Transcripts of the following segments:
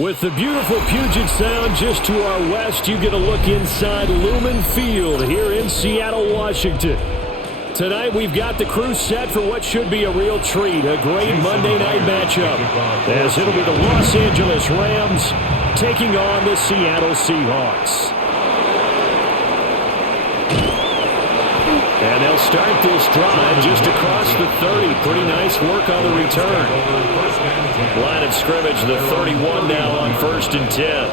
With the beautiful Puget Sound just to our west, you get a look inside Lumen Field here in Seattle, Washington. Tonight we've got the crew set for what should be a real treat, a great Monday night matchup, as it'll be the Los Angeles Rams taking on the Seattle Seahawks. And they'll start this drive just across the 30. Pretty nice work on the return. Line of scrimmage, the 31 now on 1st and 10.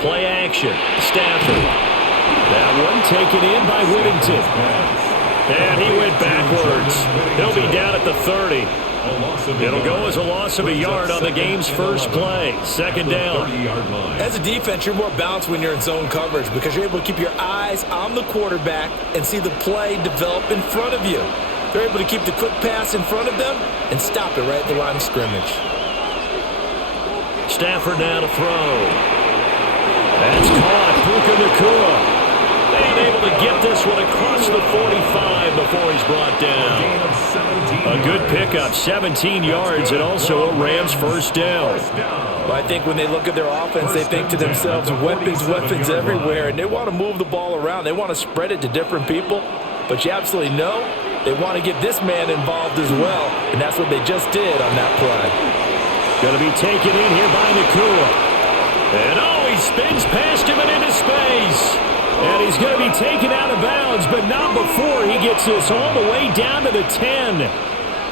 Play action. Stafford. That one taken in by Whittington. And he went backwards. He'll be down at the 30. It'll go as a loss of a yard on the game's first play. Second down. As a defense, you're more balanced when you're in zone coverage because you're able to keep your eyes on the quarterback and see the play develop in front of you. They're able to keep the quick pass in front of them and stop it right at the line of scrimmage. Stafford now to throw. That's caught. Puka Nacua. Ain't able to get this one across the 45 before he's brought down. A good pickup, 17 yards, and also a Rams first down. Well, I think when they look at their offense, they think to themselves, weapons, weapons everywhere, and they want to move the ball around. They want to spread it to different people, but you absolutely know they want to get this man involved as well, and that's what they just did on that play. Going to be taken in here by Nacua. And he spins past him and into space. And he's going to be taken out of bounds, but not before he gets this all the way down to the 10.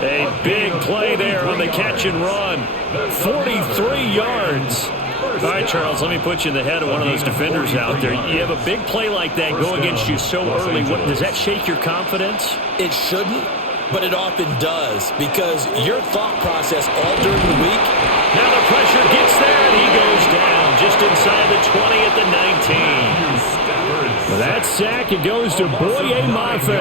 A big play there on the catch and run. 43 yards. All right, Charles, let me put you in the head of one of those defenders out there. You have a big play like that go against you so early. Does that shake your confidence? It shouldn't, but it often does because your thought process all during the week. Now the pressure gets there, and he goes down just inside the 20 at the 19. That sack, it goes to Boye Mafe.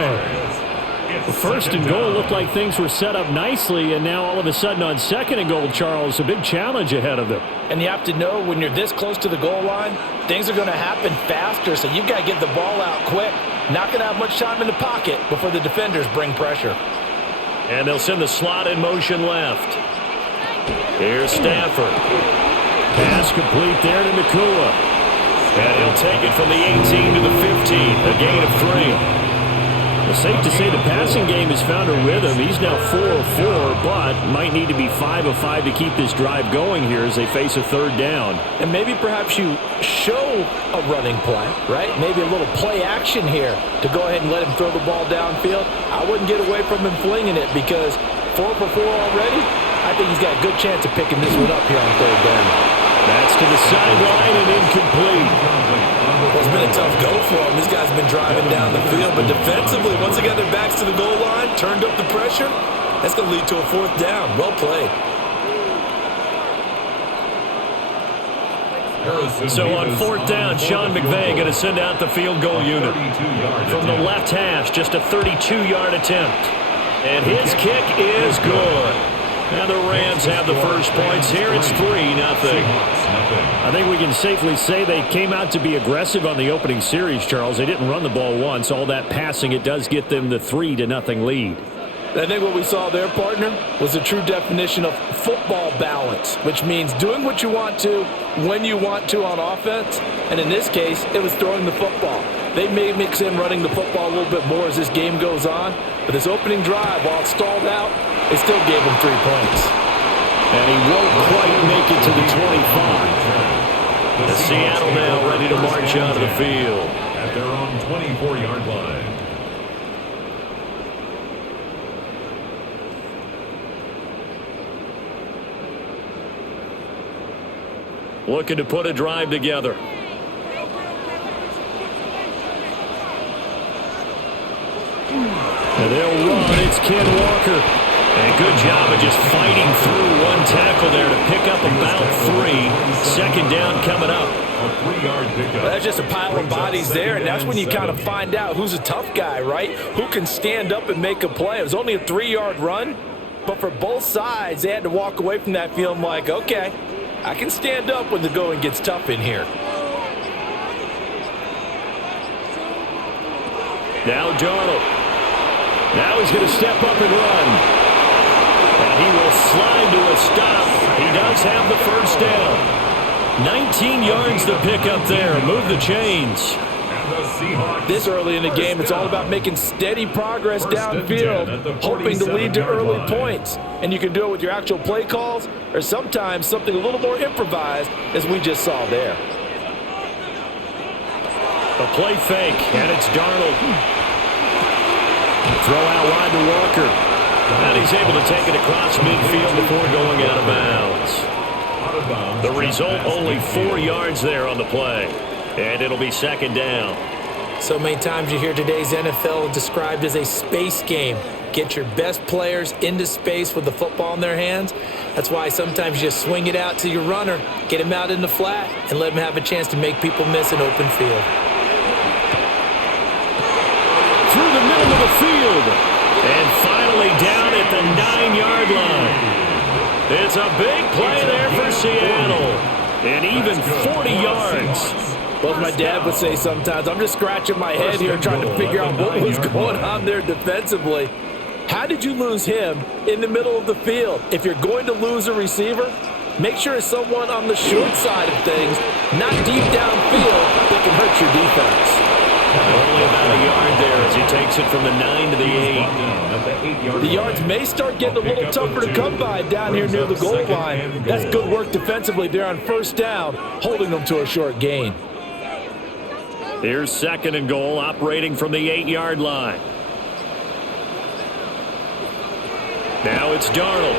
First and goal looked like things were set up nicely, and now all of a sudden on second and goal, Charles, a big challenge ahead of them. And you have to know when you're this close to the goal line, things are going to happen faster, so you've got to get the ball out quick. Not going to have much time in the pocket before the defenders bring pressure. And they'll send the slot in motion left. Here's Stafford. Pass complete there to Nacua. And he'll take it from the 18 to the 15, a gain of 3. It's safe to say the passing game has found a rhythm. He's now 4 of 4, but might need to be 5 of 5 to keep this drive going here as they face a third down. And maybe perhaps you show a running play, right? Maybe a little play action here to go ahead and let him throw the ball downfield. I wouldn't get away from him flinging it because 4 for 4 already, I think he's got a good chance of picking this one up here on third down. That's to the sideline and incomplete. Well, it's been a tough go for him. These guys have been driving down the field, but defensively, once they got their backs to the goal line, turned up the pressure, that's going to lead to a fourth down. Well played. So on fourth down, Sean McVay going to send out the field goal unit. From the left hash, just a 32-yard attempt. And his kick is good. And the Rams have the first points here. It's 3-0. I think we can safely say they came out to be aggressive on the opening series, Charles. They didn't run the ball once. All that passing, it does get them the 3-0 lead. I think what we saw there, partner, was a true definition of football balance, which means doing what you want to when you want to on offense. And in this case, it was throwing the football. They may mix in running the football a little bit more as this game goes on. But this opening drive, while it stalled out, it still gave him 3 points. And he won't quite make it to the 25. The Seattle now ready to march out of the field. At their own 24-yard line. Looking to put a drive together. And they'll run. It's Ken Walker. And good job of just fighting through one tackle there to pick up about 3. Second down coming up. Well, that's just a pile of bodies there, and that's when you kind of find out who's a tough guy, right? Who can stand up and make a play. It was only a 3-yard run, but for both sides, they had to walk away from that feeling like, okay, I can stand up when the going gets tough in here. Now Darnold. Now he's going to step up and run. And he will slide to a stop. He does have the first down. 19 yards to pick up there. Move the chains. This early in the game, it's all about making steady progress downfield, hoping to lead to early points. And you can do it with your actual play calls or sometimes something a little more improvised, as we just saw there. A play fake, and it's Darnold. Throw out wide to Walker. And he's able to take it across midfield before going out of bounds. The result, only 4 yards there on the play. And it'll be second down. So many times you hear today's NFL described as a space game. Get your best players into space with the football in their hands. That's why sometimes you just swing it out to your runner, get him out in the flat, and let him have a chance to make people miss an open field. Through the middle of the field. And finally down at the 9-yard line. It's a big play there for Seattle. And even 40 yards. Well, as my dad would say sometimes, I'm just scratching my head here trying to figure out what was going on there defensively. How did you lose him in the middle of the field? If you're going to lose a receiver, make sure it's someone on the short side of things, not deep downfield, that can hurt your defense. Only about a yard there as he takes it from the 9 to the 8. The yards may start getting a little tougher to come by down here near the goal line. That's good work defensively there on first down, holding them to a short gain. Here's second and goal, operating from the 8-yard line. Now it's Darnold.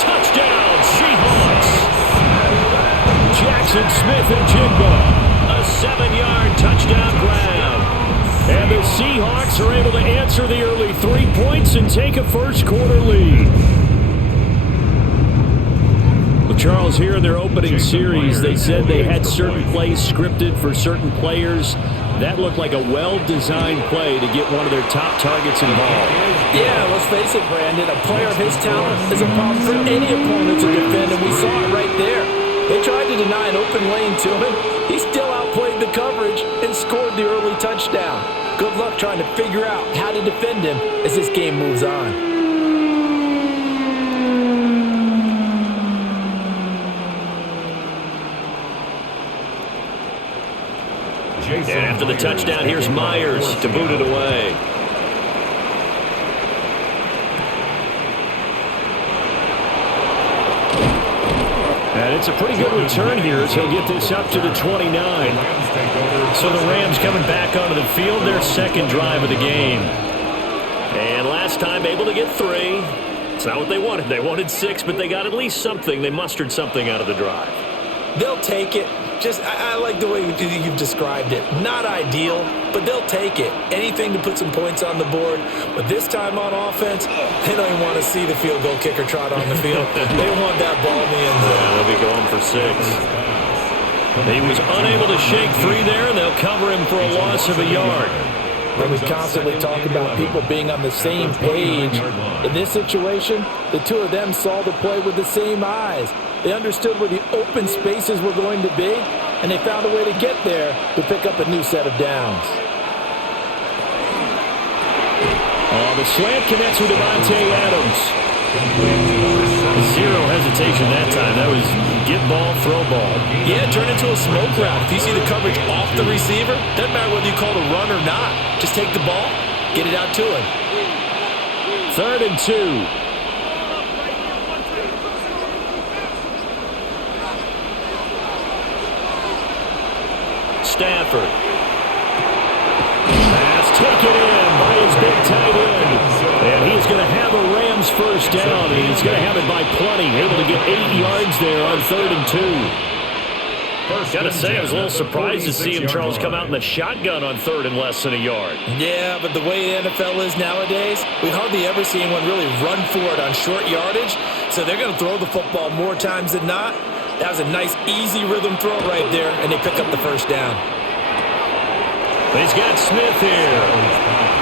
Touchdown, Seahawks! Jackson Smith and Jigba. A 7-yard touchdown grab. And the Seahawks are able to answer the early 3 points and take a first-quarter lead. Well, Charles, here in their opening series, they said they had certain plays scripted for certain players. That looked like a well-designed play to get one of their top targets involved. Yeah, let's face it, Brandon. A player of his talent is a problem for any opponent to defend, and we saw it right there. They tried to deny an open lane to him. He still outplayed the coverage and scored the early touchdown. Good luck trying to figure out how to defend him as this game moves on. And after the touchdown, here's Myers to boot it away. And it's a pretty good return here as he'll get this up to the 29. So the Rams coming back onto the field, their second drive of the game. And last time able to get 3. It's not what they wanted. They wanted 6, but they got at least something. They mustered something out of the drive. They'll take it. I like the way you've described it. Not ideal, but they'll take it. Anything to put some points on the board. But this time on offense, they don't even want to see the field goal kicker trot on the field. They want that ball in the end zone. They'll be going for 6. He was unable to shake free there, and they'll cover him for a loss of a yard. And we constantly talk about people being on the same page. In this situation, the two of them saw the play with the same eyes. They understood where the open spaces were going to be, and they found a way to get there to pick up a new set of downs. Oh, the slant connects with Devontae Adams. Zero hesitation that time. That was get ball, throw ball. Yeah, turn into a smoke route. If you see the coverage off the receiver, doesn't matter whether you call it a run or not. Just take the ball, get it out to him. 3rd and 2. Stafford. Pass taken in by his big tight end. And he's going to have a Rams first down. And he's going to have it by plenty. Able to get 8 yards there on 3rd and 2. Got to say, I was a little surprised to see him, Charles, come out in the shotgun on 3rd and less than a yard. Yeah, but the way the NFL is nowadays, we hardly ever see anyone really run for it on short yardage. So they're going to throw the football more times than not. That was a nice, easy rhythm throw right there, and they pick up the first down. He's got Smith here.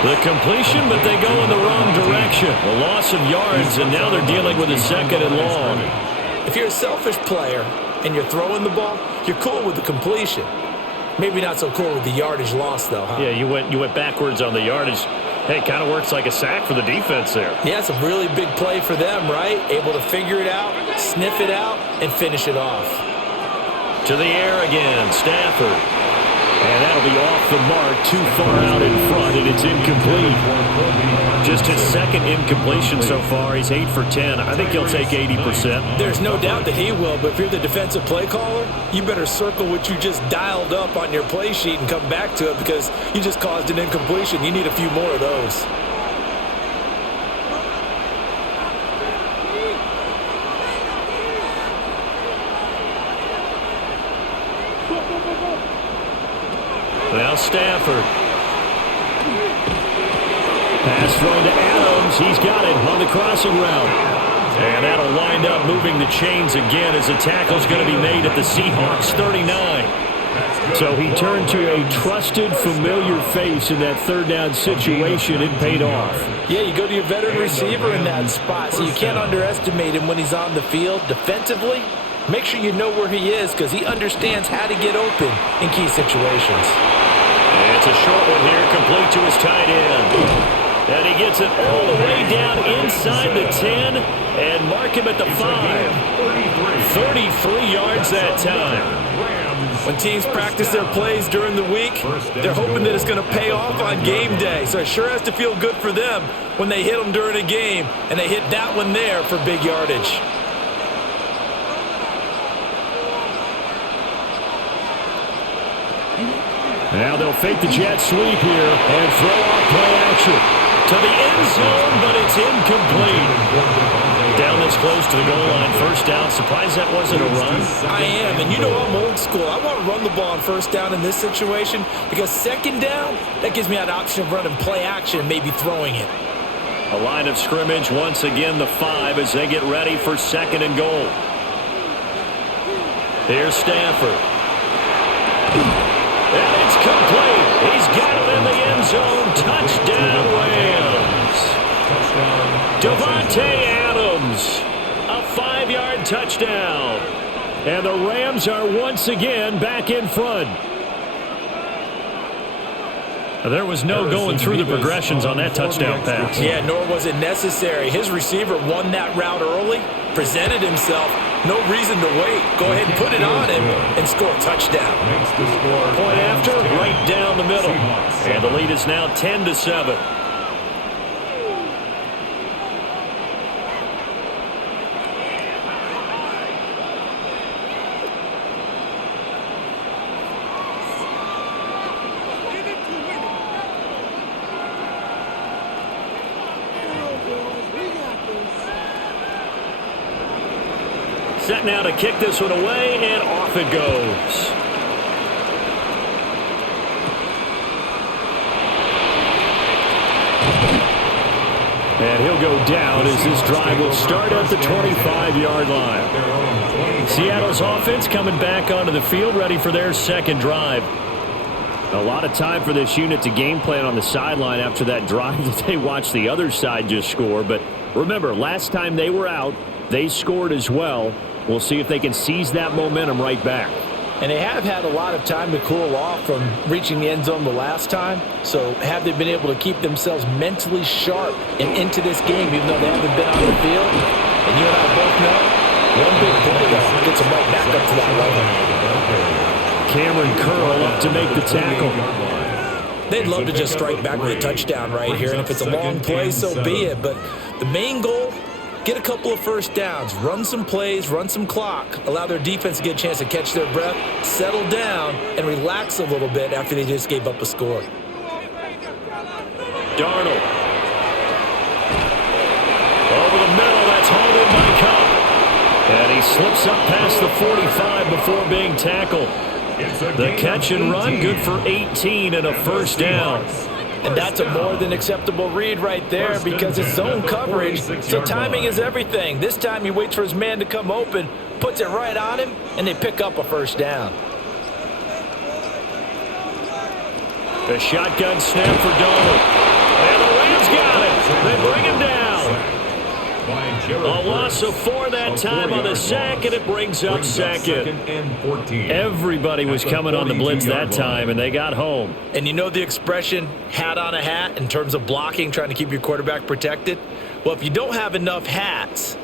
The completion, but they go in the wrong direction. A loss of yards, and now they're dealing with a 2nd and long. If you're a selfish player and you're throwing the ball, you're cool with the completion. Maybe not so cool with the yardage loss, though, huh? Yeah, you went backwards on the yardage. Hey, it kind of works like a sack for the defense there. Yeah, it's a really big play for them, right? Able to figure it out, sniff it out, and finish it off. To the air again, Stafford. And that'll be off the mark, too far out in front, and it's incomplete. Just his second incompletion so far. He's 8 for 10. I think he'll take 80%. There's no doubt that he will, but if you're the defensive play caller, you better circle what you just dialed up on your play sheet and come back to it because you just caused an incompletion. You need a few more of those. Now Stafford. Pass thrown to Adams. He's got it on the crossing route. And that'll wind up moving the chains again as the tackle's going to be made at the Seahawks 39. So he turned to a trusted, familiar face in that third down situation. It paid off. Yeah, you go to your veteran receiver in that spot, so you can't underestimate him when he's on the field. Defensively, make sure you know where he is because he understands how to get open in key situations. It's a short one here, complete to his tight end. And he gets it all the way down inside the 10 and mark him at the 5. 33 yards that time. When teams practice their plays during the week, they're hoping that it's going to pay off on game day. So it sure has to feel good for them when they hit them during a game, and they hit that one there for big yardage. Now they'll fake the jet sweep here and throw off play action to the end zone, but it's incomplete. Down this close to the goal line, first down. Surprised that wasn't a run. I am, and you know I'm old school. I want to run the ball on first down in this situation because second down, that gives me an option of running play action, maybe throwing it. A line of scrimmage, once again the 5 as they get ready for second and goal. Here's Stafford. And it's complete. He's got it in the end zone. Touchdown, Rams. Davante Adams. A 5-yard touchdown. And the Rams are once again back in front. There was no going through the progressions on that touchdown pass. Yeah, nor was it necessary. His receiver won that route early, presented himself. No reason to wait. Go ahead and put it on him and score a touchdown. Point after, right down the middle. And the lead is now 10-7. Set now to kick this one away, and off it goes. And he'll go down as this drive will start at the 25-yard line. Seattle's offense coming back onto the field, ready for their second drive. A lot of time for this unit to game plan on the sideline after that drive that they watched the other side just score. But remember, last time they were out, they scored as well. We'll see if they can seize that momentum right back. And they have had a lot of time to cool off from reaching the end zone the last time. So have they been able to keep themselves mentally sharp and into this game, even though they haven't been on the field? And you and I both know, one big play though gets them right back up to that level. Cameron Curl up to make the tackle. They'd love to just strike back with a touchdown right here. And if it's a long play, so be it. But the main goal, get a couple of first downs, run some plays, run some clock, allow their defense to get a chance to catch their breath, settle down, and relax a little bit after they just gave up a score. Darnold. Over the middle, that's hauled in by Cup. And he slips up past the 45 before being tackled. The catch and run, good for 18 and a first down. And that's a more than acceptable read right there because it's zone coverage, so timing is everything. This time he waits for his man to come open, puts it right on him, and they pick up a first down. The shotgun snap for Darnold. And the Rams got it. They bring him down. A loss of 4 that time on the sack, and it brings up second. And 14. Everybody was coming on the blitz that time, and they got home. And you know the expression, hat on a hat, in terms of blocking, trying to keep your quarterback protected? Well, if you don't have enough hats,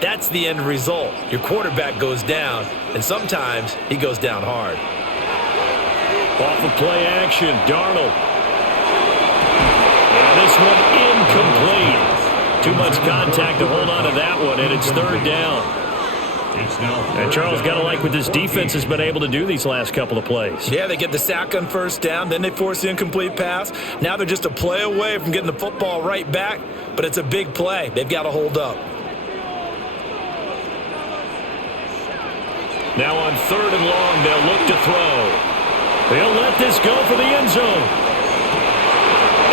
that's the end result. Your quarterback goes down, and sometimes he goes down hard. Off of play action, Darnold. And this one incomplete. Too much contact to hold on to that one, and it's third down. And Charles, got to like what this defense has been able to do these last couple of plays. Yeah, they get the sack on first down, then they force the incomplete pass. Now they're just a play away from getting the football right back, but it's a big play. They've got to hold up. Now on third and long, they'll look to throw. They'll let this go for the end zone.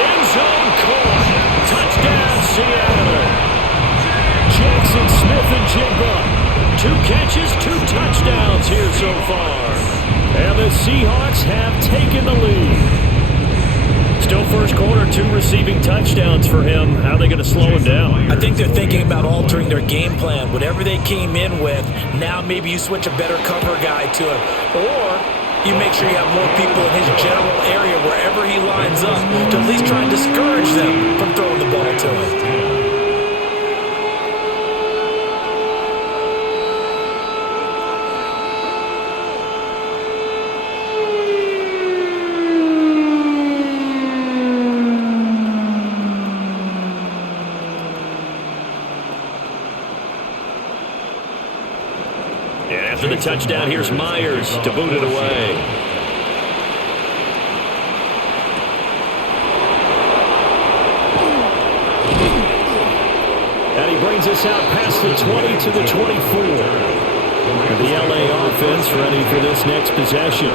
End zone caught. Touchdown, Seattle. Jackson Smith and Jigba. 2 catches, 2 touchdowns here so far. And the Seahawks have taken the lead. Still first quarter, 2 receiving touchdowns for him. How are they going to slow him down? I think they're thinking about altering their game plan. Whatever they came in with, now maybe you switch a better cover guy to him. Or you make sure you have more people in his general area wherever he lines up to at least try and discourage them from throwing the ball to him. After the touchdown, here's Myers to boot it away. And he brings us out past the 20 to the 24. The LA offense ready for this next possession.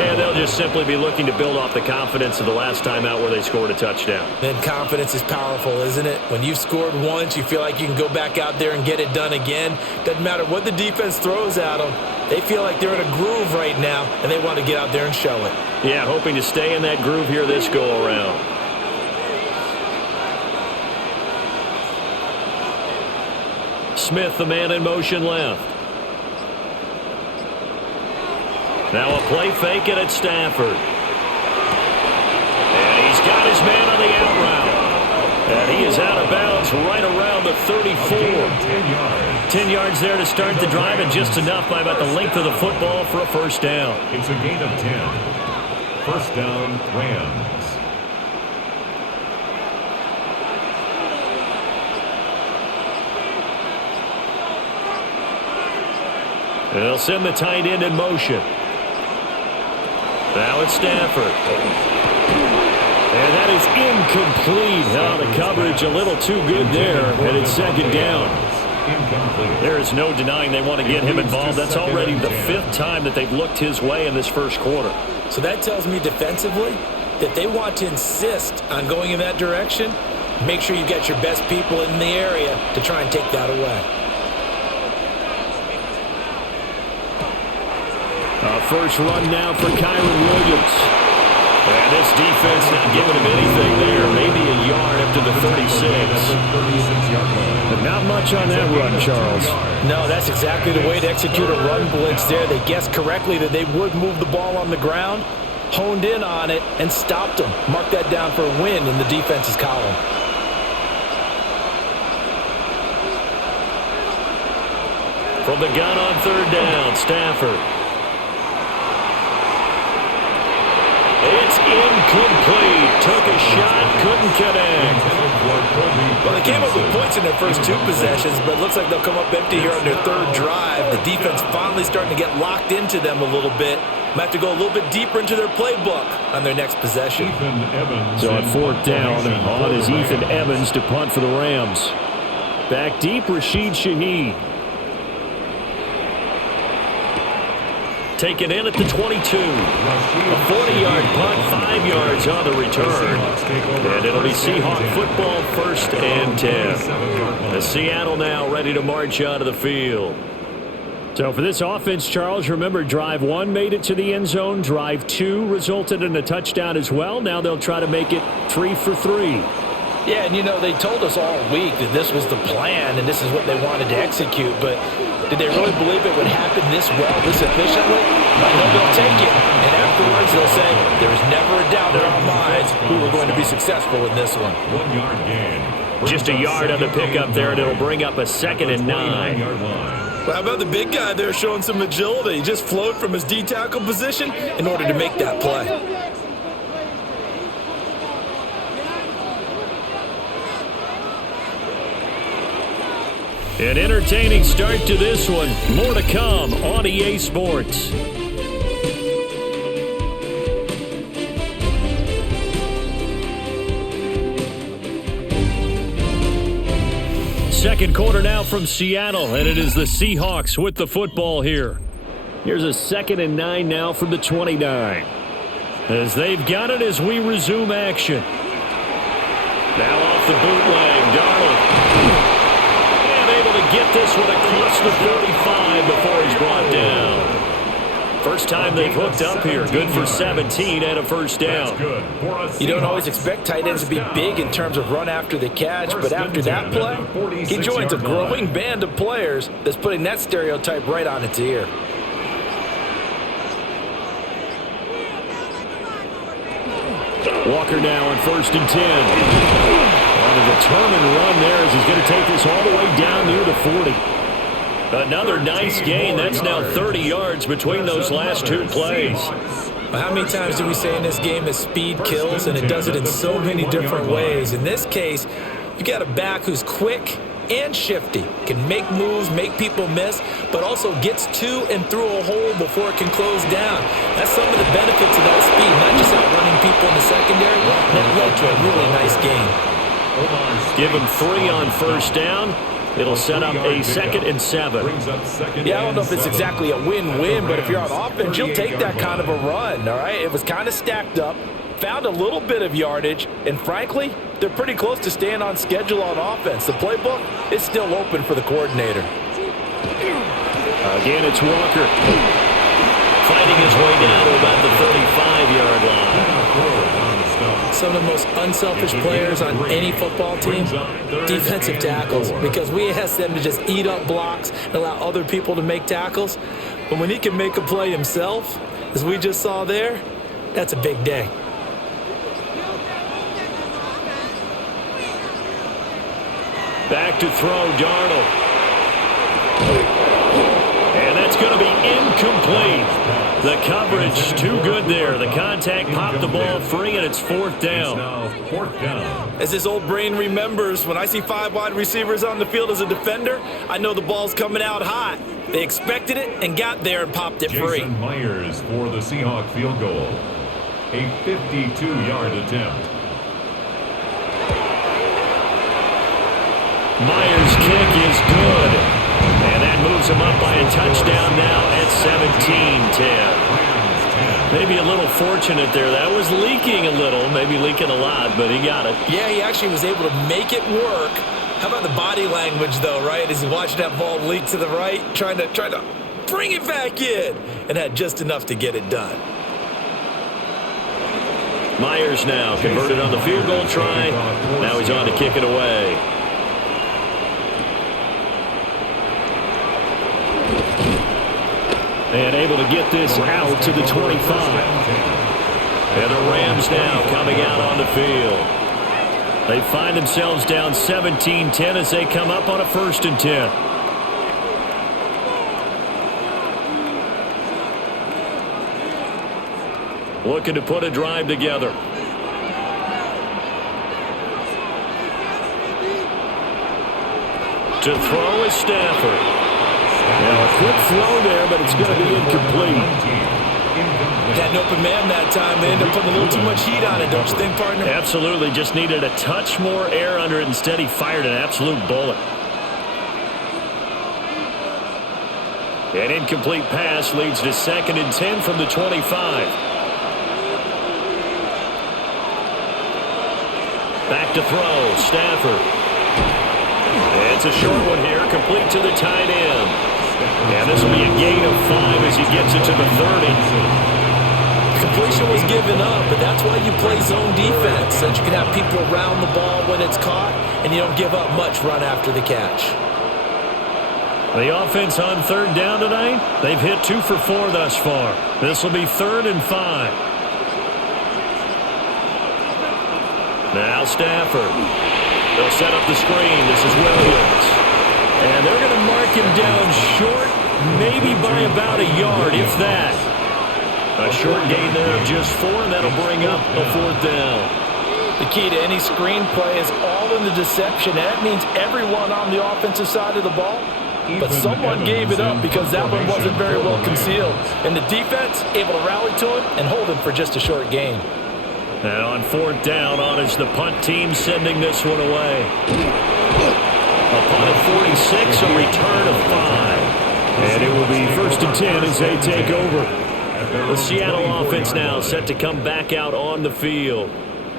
And they'll just simply be looking to build off the confidence of the last time out where they scored a touchdown. Then confidence is powerful, isn't it? When you've scored once, you feel like you can go back out there and get it done again. Doesn't matter what the defense throws at them. They feel like they're in a groove right now, and they want to get out there and show it. Yeah, hoping to stay in that groove here this go-around. Smith, the man in motion left. Now a play fake, and it's Stafford. And he's got his man on the out route. And he is out of bounds right around the 34. 10 yards there to start the drive, and just enough by about the length of the football for a first down. It's a gain of 10. First down, Rams. And they'll send the tight end in motion. Now it's Stafford. And that is incomplete. Oh, the coverage a little too good there, and it's second down. There is no denying they want to get him involved. That's already the 5th time that they've looked his way in this first quarter. So that tells me defensively that they want to insist on going in that direction. Make sure you get your best people in the area to try and take that away. First run now for Kyron Williams. And this defense not giving him anything there. Maybe a yard up to the 36. But not much on that run, Charles. No, that's exactly the way to execute a run blitz there. They guessed correctly that they would move the ball on the ground, honed in on it, and stopped them. Mark that down for a win in the defense's column. From the gun on third down, Stafford. It's incomplete. Took a shot, couldn't connect. Well, they came up with points in their first 2 possessions, but it looks like they'll come up empty here on their 3rd drive. The defense finally starting to get locked into them a little bit. Might have to go a little bit deeper into their playbook on their next possession. So on 4th down, on is Ethan Evans to punt for the Rams. Back deep, Rashid Shaheed. Taken in at the 22. A 40-yard punt, 5 yards on the return. And it'll be Seahawk football, 1st and 10. The Seattle now ready to march out of the field. So for this offense, Charles, remember drive 1 made it to the end zone. Drive 2 resulted in a touchdown as well. Now they'll try to make it 3 for 3. Yeah, and they told us all week that this was the plan and this is what they wanted to execute, but did they really believe it would happen this well, this efficiently? I know they'll take it, and afterwards they'll say, there's never a doubt in our minds who we're going to be successful in this one. 1 yard gain. Just a yard on the pickup there, and it'll bring up a 2nd and 9. Well, how about the big guy there showing some agility? He just flowed from his D-tackle position in order to make that play. An entertaining start to this one. More to come on EA Sports. Second quarter now from Seattle, and it is the Seahawks with the football here. Here's a 2nd and 9 now from the 29. As they've got it as we resume action. Now off the bootleg, Darnold. Get this one across the 35 before he's brought down. First time they've hooked up here. Good for 17 and a first down. You don't always expect tight ends to be big in terms of run after the catch, but after that play, he joins a growing band of players that's putting that stereotype right on its ear. Walker now on 1st and 10. On a determined run there as he's going to take this all the way down near the 40. Another nice gain. That's now 30 yards between those last two plays. Well, how many times do we say in this game that speed kills, and it does it in so many different ways? In this case, you got a back who's quick and shifty, can make moves, make people miss, but also gets to and through a hole before it can close down. That's some of the benefits of that speed, not just outrunning people in the secondary. That led to a really nice game. Give him 3 on 1st down. It'll set up a 2nd and 7. Yeah, I don't know if it's exactly a win-win, but if you're on offense, you'll take that kind of a run, all right? It was kind of stacked up, found a little bit of yardage, and frankly, they're pretty close to staying on schedule on offense. The playbook is still open for the coordinator. Again, it's Walker. Fighting his way down to about the 35-yard line. Some of the most unselfish players on any football team, defensive tackles, because we ask them to just eat up blocks and allow other people to make tackles. But when he can make a play himself, as we just saw there, that's a big day. Back to throw, Darnold. And that's going to be incomplete. The coverage too good there. The contact popped the ball free, and it's 4th down. As his old brain remembers, when I see 5 wide receivers on the field as a defender, I know the ball's coming out hot. They expected it and got there and popped it free. Jason Myers for the Seahawks field goal. A 52-yard attempt. Myers' kick is good. And that moves him up by a touchdown now at 17-10. Maybe a little fortunate there. That was leaking a little, maybe leaking a lot, but he got it. Yeah, he actually was able to make it work. How about the body language, though, right? As he watched that ball leak to the right, trying to bring it back in, and had just enough to get it done. Myers now converted on the field goal try. Now he's on to kick it away. And able to get this out to the 25. And the Rams now coming out on the field. They find themselves down 17-10 as they come up on a 1st and 10. Looking to put a drive together. To throw is Stafford. Now, a quick throw there, but it's going to be incomplete. Had an open man that time. They ended up putting a little too much heat on it, don't you think, partner? Absolutely. Just needed a touch more air under it. Instead, he fired an absolute bullet. An incomplete pass leads to 2nd and 10 from the 25. Back to throw. Stafford. It's a short one here, complete to the tight end. And this will be a gain of 5 as he gets it to the 30. completion was given up, but that's why you play zone defense, so that you can have people around the ball when it's caught, and you don't give up much run after the catch. The offense on third down tonight, they've hit 2 for 4 thus far. This will be 3rd and 5. Now Stafford. They'll set up the screen. This is Williams. And they're going to mark him down short, maybe by about a yard, if that. A short gain there of just 4, and that'll bring up a 4th down. The key to any screen play is all in the deception. That means everyone on the offensive side of the ball. But someone gave it up because that one wasn't very well concealed. And the defense able to rally to it and hold him for just a short gain. And on 4th down, on is the punt team sending this one away. A punt at 46, a return of 5. And it will be 1st and 10 as they take over. The Seattle offense now set to come back out on the field.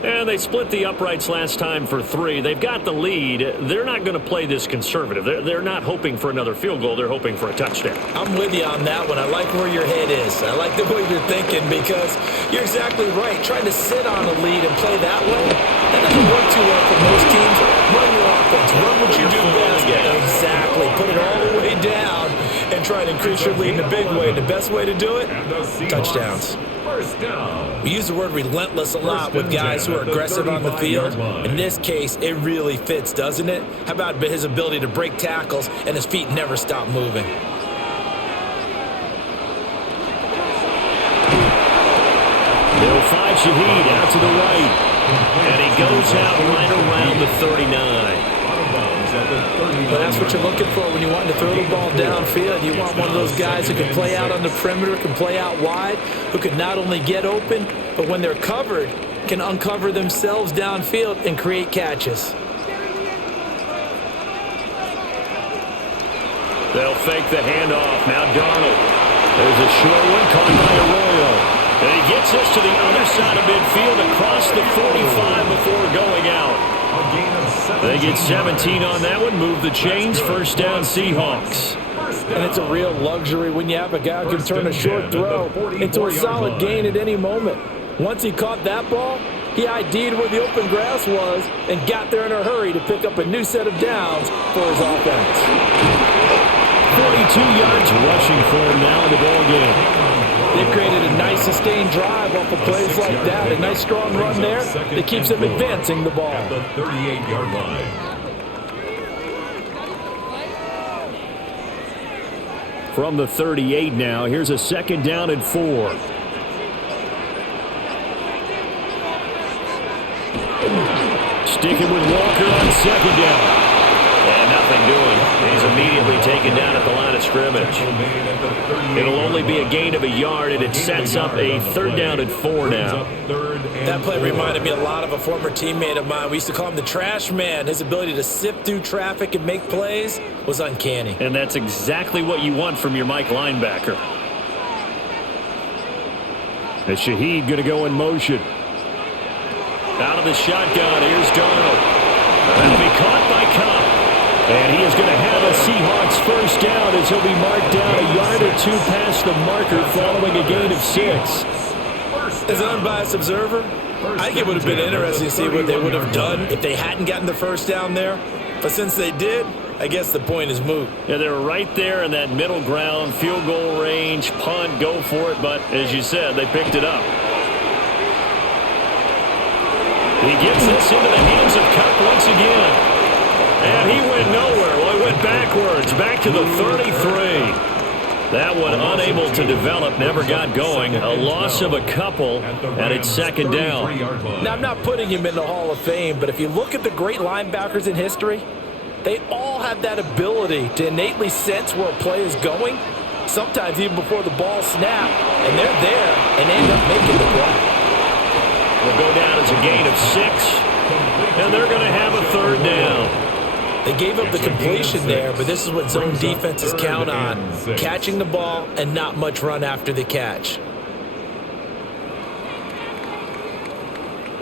And they split the uprights last time for 3. They've got the lead. They're not going to play this conservative. They're not hoping for another field goal. They're hoping for a touchdown. I'm with you on that one. I like where your head is. I like the way you're thinking because you're exactly right. Trying to sit on a lead and play that way, that doesn't work too well for most teams. Run your offense. Run what you do best. Exactly. Put it all the way down and try to increase your lead in a big way. The best way to do it, touchdowns. We use the word relentless a lot with guys who are aggressive on the field. In this case, it really fits, doesn't it? How about his ability to break tackles and his feet never stop moving? They'll find Shaheed out to the right. And he goes out right around the 39. Well, that's what you're looking for when you want to throw the ball downfield. You want one of those guys who can play out on the perimeter, can play out wide, who can not only get open, but when they're covered, can uncover themselves downfield and create catches. They'll fake the handoff. Now Darnold. There's a short one caught by Arroyo. And he gets us to the other side of midfield across the 45 before going out. They get 17 on that one. Move the chains. 1st down Seahawks. And it's a real luxury when you have a guy who can turn a short throw into a solid gain at any moment. Once he caught that ball, he ID'd where the open grass was and got there in a hurry to pick up a new set of downs for his offense. 42 yards rushing for him now in the ball game. They've created a nice sustained drive off of plays like that. A nice strong run there that keeps them advancing the ball. At the 38-yard line. From the 38 now, here's a 2nd down and 4. Sticking with Walker on 2nd down. And nothing doing. He's immediately taken down at the line of scrimmage. It'll only be a gain of a yard, and it sets up a 3rd down and 4 now. That play reminded me a lot of a former teammate of mine. We used to call him the trash man. His ability to sift through traffic and make plays was uncanny. And that's exactly what you want from your Mike linebacker. And Shaheed going to go in motion. Out of the shotgun, here's Darnold. That'll be caught by Cobb. And he is going to have a Seahawks 1st down as he'll be marked down a yard or 2 past the marker following a gain of 6. As an unbiased observer, I think it would have been interesting to see what they would have done if they hadn't gotten the 1st down there. But since they did, I guess the point is moot. Yeah, they were right there in that middle ground, field goal range, punt, go for it. But as you said, they picked it up. He gets this into the hands of Cup once again. And he went nowhere. Well, he went backwards, back to the 33. That one unable to develop, never got going. A loss of a couple, and it's 2nd down. Now, I'm not putting him in the Hall of Fame, but if you look at the great linebackers in history, they all have that ability to innately sense where a play is going, sometimes even before the ball snaps, and they're there and end up making the play. Will go down as a gain of 6, and they're going to have a 3rd down. They gave up the completion there, but this is what zone defenses count on, catching the ball and not much run after the catch.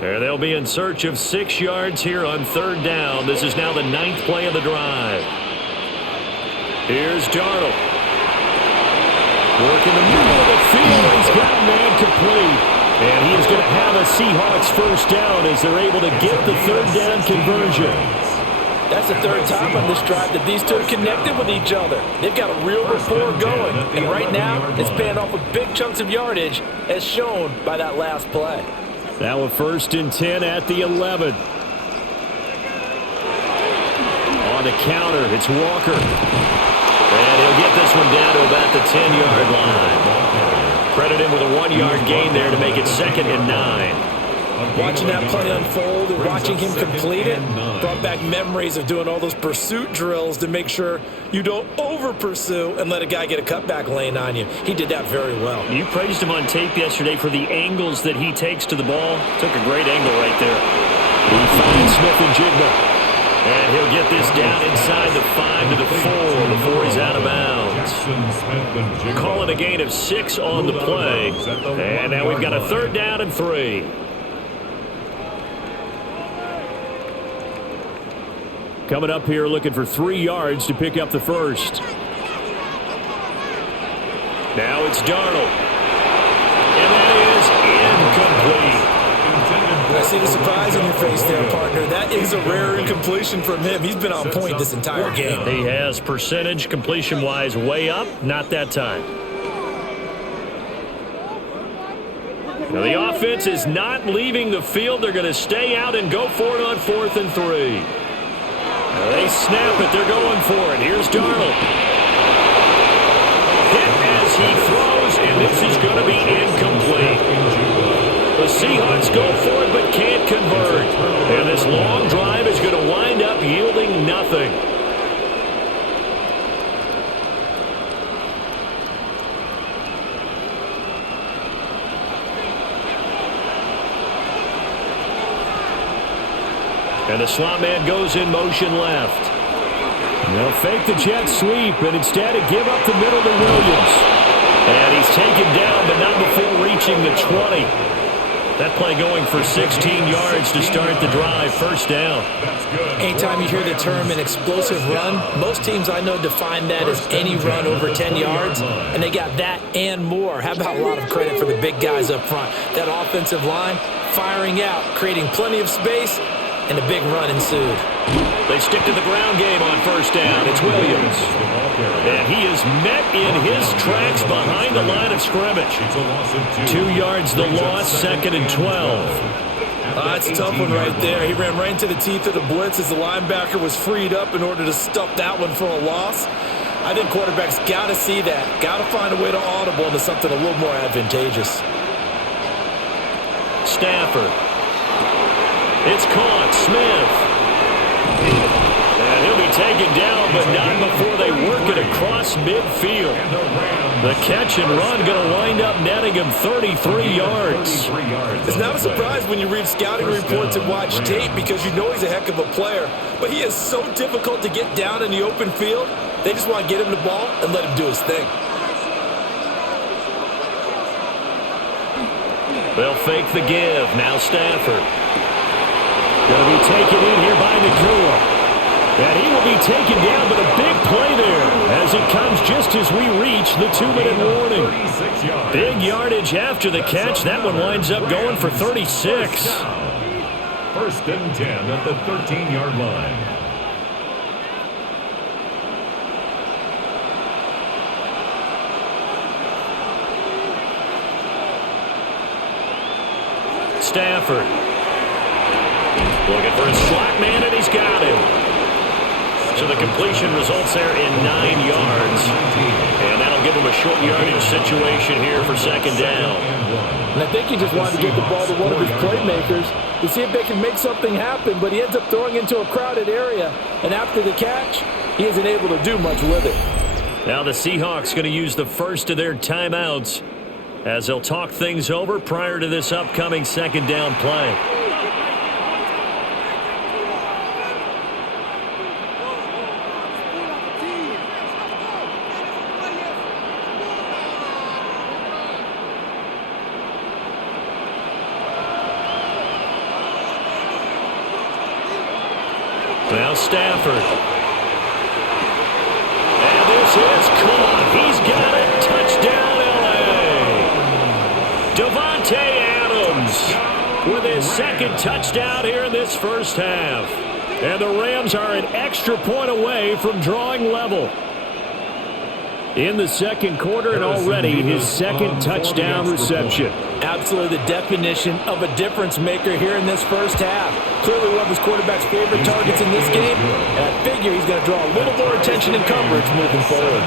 There they'll be in search of 6 yards here on 3rd down. This is now the 9th play of the drive. Here's Darnold. Work in the middle of the field. He's got a man complete. And he is going to have a Seahawks first down as they're able to get the third down conversion. That's the third time on this drive that these two are connected with each other. They've got a real rapport going. And right now, it's paying off with big chunks of yardage, as shown by that last play. Now a 1st and 10 at the 11. On the counter, it's Walker. And he'll get this one down to about the 10-yard line. Credit him with a 1-yard gain there to make it 2nd and 9. Watching that play unfold and watching him complete it brought back memories of doing all those pursuit drills to make sure you don't over-pursue and let a guy get a cutback lane on you. He did that very well. You praised him on tape yesterday for the angles that he takes to the ball. Took a great angle right there. He finds Smith and Jigba. And he'll get this down inside the 5 to the 4 before he's out of bounds. Calling a gain of 6 on the play. And now we've got a 3rd down and 3. Coming up here looking for 3 yards to pick up the first. Now it's Darnold. And that is incomplete. I see the surprise on your face there, partner. That is a rare incompletion from him. He's been on point this entire game. He has percentage completion-wise way up. Not that time. Now the offense is not leaving the field. They're going to stay out and go for it on 4th and 3. They snap it. They're going for it. Here's Darnold. Hit as he throws, and this is going to be incomplete. The Seahawks go for it but can't convert. And this long drive is going to wind up yielding nothing. And the slot man goes in motion left. They'll fake the jet sweep and instead give up the middle to Williams. And he's taken down, but not before reaching the 20. That play going for 16 yards to start the drive. 1st down. Anytime you hear the term an explosive run, most teams I know define that as any run over 10 yards, and they got that and more. How about a lot of credit for the big guys up front? That offensive line firing out, creating plenty of space, and a big run ensued. They stick to the ground game on 1st down. It's Williams. And he is met in his tracks behind the line of scrimmage. 2 yards the loss, 2nd and 12. That's a tough one right there. He ran right into the teeth of the blitz as the linebacker was freed up in order to stuff that one for a loss. I think quarterbacks got to see that. Got to find a way to audible into something a little more advantageous. Stafford. It's caught. Smith. And he'll be taken down, but not before they work it across midfield. The catch and run going to wind up netting him 33 yards. It's not a surprise when you read scouting reports and watch tape because you know he's a heck of a player. But he is so difficult to get down in the open field. They just want to get him the ball and let him do his thing. They'll fake the give. Now Stafford. Going to be taken in here by Nakua. And he will be taken down, but a big play there as it comes just as we reach the 2-minute warning. Big yardage after the catch. That one winds up going for 36. 1st and 10 at the 13-yard line. Stafford. Looking for his slot man, and he's got him. So the completion results there in 9 yards. And that'll give him a short yardage situation here for 2nd down. And I think he just wanted to get the ball to one of his playmakers to see if they can make something happen, but he ends up throwing into a crowded area. And after the catch, he isn't able to do much with it. Now the Seahawks going to use the first of their timeouts as they'll talk things over prior to this upcoming 2nd down play. Now Stafford. And this is caught. He's got it. Touchdown, L.A. Devon second touchdown here in this first half. And the Rams are an extra point away from drawing level. In the second quarter, and already his second touchdown reception. Absolutely the definition of a difference maker here in this first half. Clearly one of his quarterback's favorite targets in this game, and I figure he's going to draw a little more attention and coverage moving forward.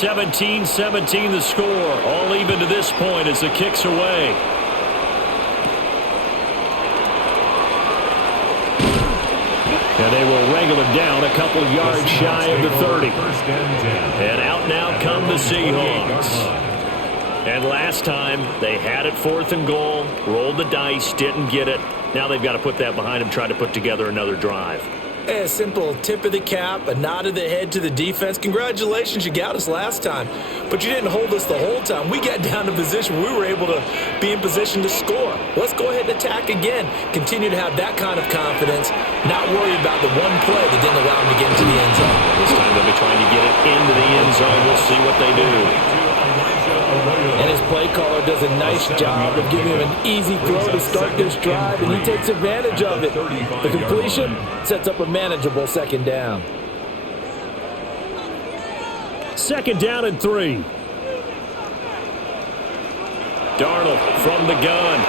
17-17 the score. All even to this point as the kick's away. And they will wrangle him down a couple yards shy of the 30. And out now come the Seahawks. And last time they had it 4th and goal, rolled the dice, didn't get it. Now they've got to put that behind them, try to put together another drive. A simple tip of the cap, a nod of the head to the defense. Congratulations, you got us last time, but you didn't hold us the whole time. We got down to position. We were able to be in position to score. Let's go ahead and attack again. Continue to have that kind of confidence, not worry about the one play that didn't allow them to get into the end zone. This time they'll be trying to get it into the end zone. We'll see what they do. And his play caller does a nice job of giving him an easy throw to start this drive, and he takes advantage of it. The completion sets up a manageable second down. Second down and 3. Darnold from the gun.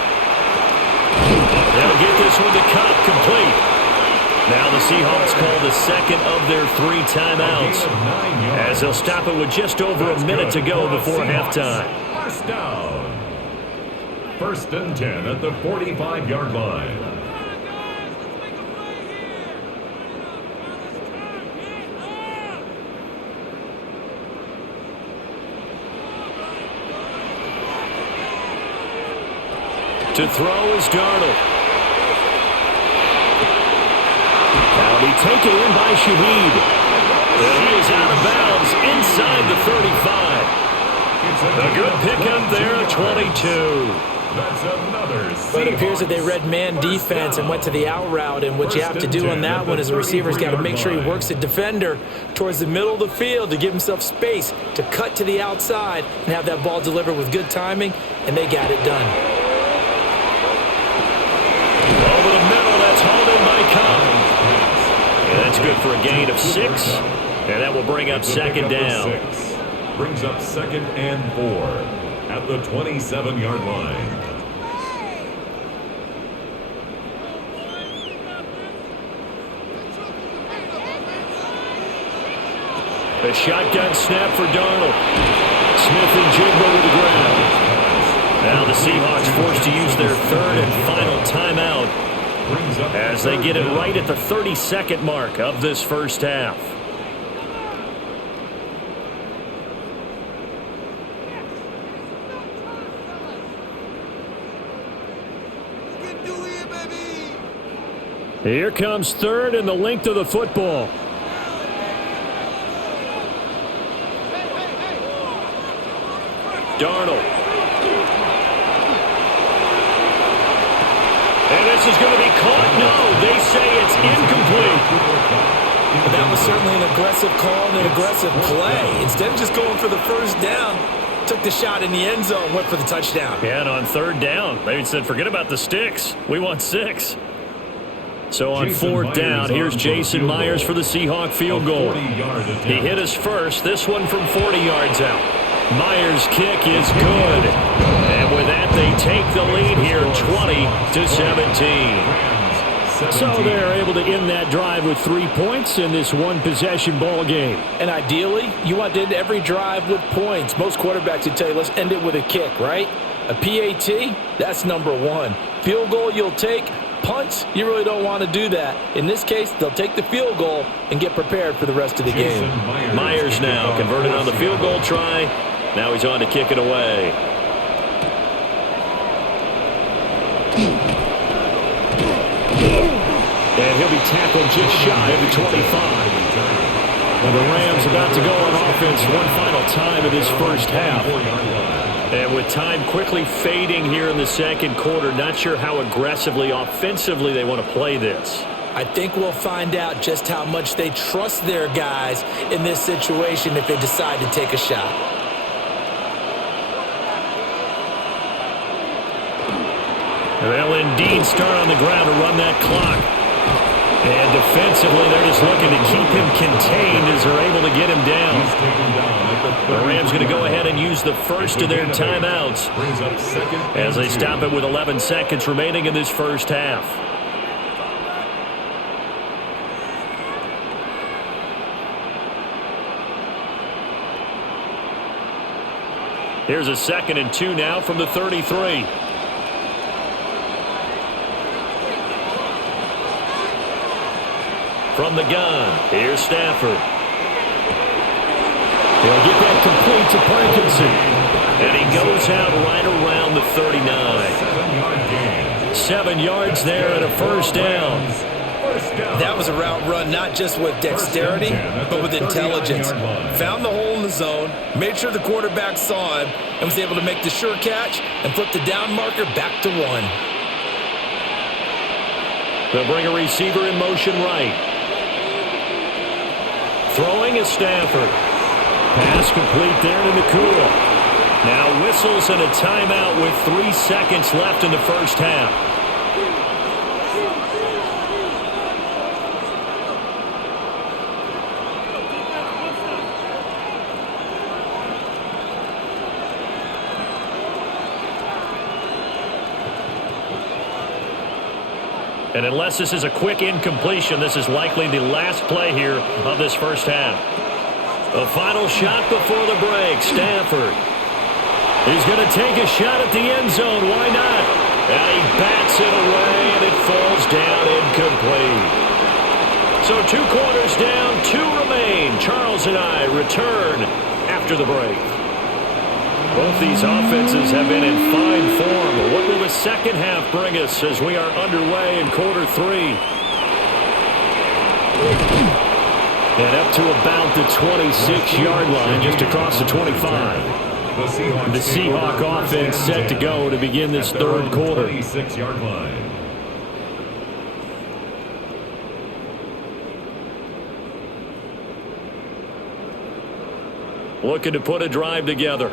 They'll get this one to cut complete. Now the Seahawks call the second of their 3 timeouts as they'll stop it with just over a minute to go before halftime. First down. 1st and 10 at the 45-yard line. To throw is Darnold. That'll be taken in by Shaheed. He is out of bounds inside the 35. A good pickup there at 22. That's another. But it appears that they read man defense and went to the out route, and what you have to do on that one is the receiver's got to make sure he works the defender towards the middle of the field to give himself space to cut to the outside and have that ball delivered with good timing, and they got it done. Over the middle, that's hauled in by Cobb. And that's good for a gain of 6, and that will bring up second down. Brings up 2nd and 4 at the 27-yard line. A shotgun snap for Darnold. Smith and Jigba to the ground. Now the Seahawks forced to use their 3rd and final timeout as they get it right at the 32nd mark of this first half. Here comes 3rd and the length of the football. Darnold. And this is going to be caught. No, they say it's incomplete. That was certainly an aggressive call and an aggressive play. Instead of just going for the first down, took the shot in the end zone, went for the touchdown. Yeah, and on 3rd down, they said, forget about the sticks. We want 6. So on 4th down, here's Jason Myers for the Seahawk field goal. He hit us first, this one from 40 yards out. Myers' kick is good. And with that, they take the lead here 20-17. So they're able to end that drive with 3 points in this one-possession ball game. And ideally, you want to end every drive with points. Most quarterbacks would tell you, let's end it with a kick, right? A PAT, that's number 1. Field goal you'll take. Punts, you really don't want to do that. In this case, they'll take the field goal and get prepared for the rest of the game. Myers now converted on the field goal try. Now he's on to kick it away. And he'll be tackled just shy of the 25. And the Rams about to go on offense one final time in this first half. And with time quickly fading here in the second quarter, not sure how aggressively, offensively they want to play this. I think we'll find out just how much they trust their guys in this situation if they decide to take a shot. They'll indeed start on the ground to run that clock. And defensively, they're just looking to keep him contained as they're able to get him down. The Rams going to go ahead and use the first of their timeouts as they stop it with 11 seconds remaining in this first half. Here's a 2nd and 2 now from the 33. From the gun, here's Stafford. He'll get that complete to Parkinson. And he goes out right around the 39. 7 yards there and a first down. That was a route run not just with dexterity, but with intelligence. Found the hole in the zone, made sure the quarterback saw him, and was able to make the sure catch and flip the down marker back to 1. They'll bring a receiver in motion right. Throwing is Stafford. Pass complete there to Nakua. Now whistles and a timeout with 3 seconds left in the first half. And unless this is a quick incompletion, this is likely the last play here of this first half. A final shot before the break. Stafford. He's going to take a shot at the end zone. Why not? And he bats it away, and it falls down incomplete. So 2 quarters down, 2 remain. Charles and I return after the break. Both these offenses have been in fine form. What will the second half bring us as we are underway in quarter 3? And up to about the 26-yard line, just across the 25. The Seahawk offense set to go to begin this third quarter. 26-yard line. Looking to put a drive together.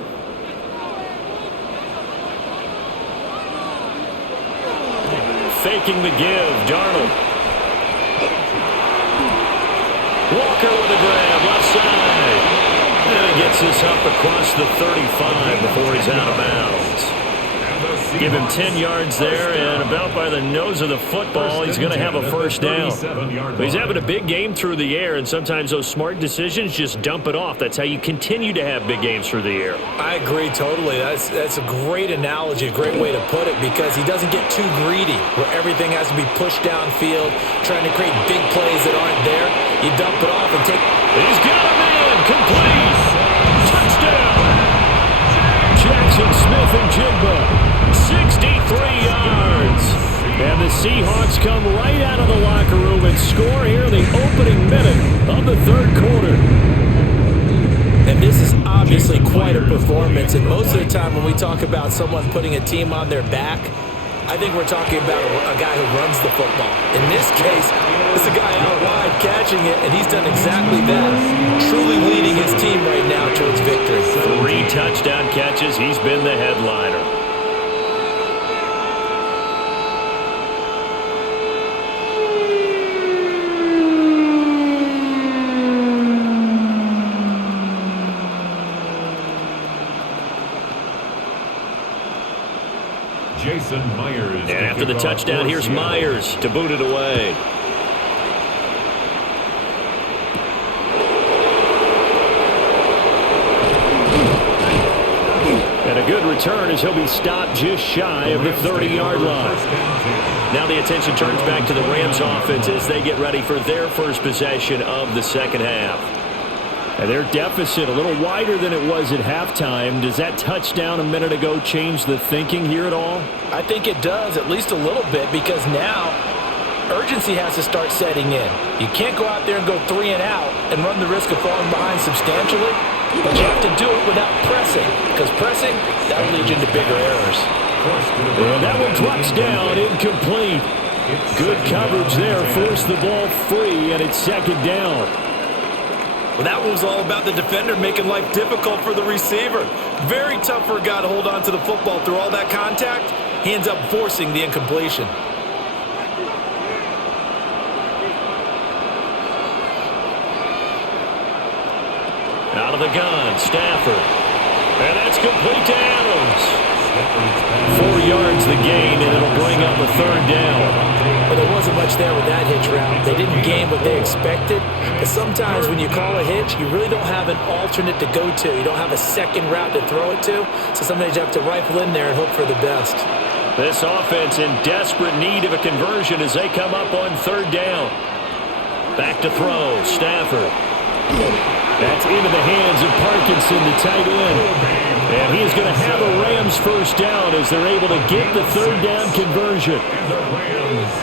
Faking the give, Darnold. Walker with a grab, left side. And he gets this up across the 35 before he's out of bounds. Give him 10 yards there, and about by the nose of the football, he's going to have a first down. But he's having a big game through the air, and sometimes those smart decisions just dump it off. That's how you continue to have big games through the air. I agree totally. That's a great analogy, a great way to put it, because he doesn't get too greedy where everything has to be pushed downfield, trying to create big plays that aren't there. You dump it off and take... He's got him in! Complete! Touchdown! Jackson Smith and Jigba. 63 yards. And the Seahawks come right out of the locker room and score here in the opening minute of the third quarter. And this is obviously quite a performance. And most of the time when we talk about someone putting a team on their back, I think we're talking about a guy who runs the football. In this case, it's a guy out wide catching it, and he's done exactly that. Truly leading his team right now towards victory. 3 touchdown catches. He's been the headliner. Myers. And after the touchdown, here's Myers to boot it away. And a good return as he'll be stopped just shy of the 30-yard line. Now the attention turns back to the Rams offense as they get ready for their first possession of the second half. And their deficit a little wider than it was at halftime. Does that touchdown a minute ago change the thinking here at all? I think it does, at least a little bit, because now urgency has to start setting in. You can't go out there and go 3 and out and run the risk of falling behind substantially. but you have to do it without pressing, because pressing, that'll lead you into bigger errors. And that one drops down, incomplete. Good coverage there, forced the ball free, and it's second down. Well, that one was all about the defender making life difficult for the receiver. Very tough for a guy to hold on to the football through all that contact. He ends up forcing the incompletion. Out of the gun, Stafford. And that's complete to Adams. 4 yards the gain, and it'll bring up a third down. Well, there wasn't much there with that hitch route. They didn't gain what they expected. But sometimes when you call a hitch, you really don't have an alternate to go to. You don't have a second route to throw it to. So sometimes you have to rifle in there and hope for the best. This offense in desperate need of a conversion as they come up on third down. Back to throw, Stafford. That's into the hands of Parkinson, the tight end. And he is going to have a Rams first down as they're able to get the third down conversion.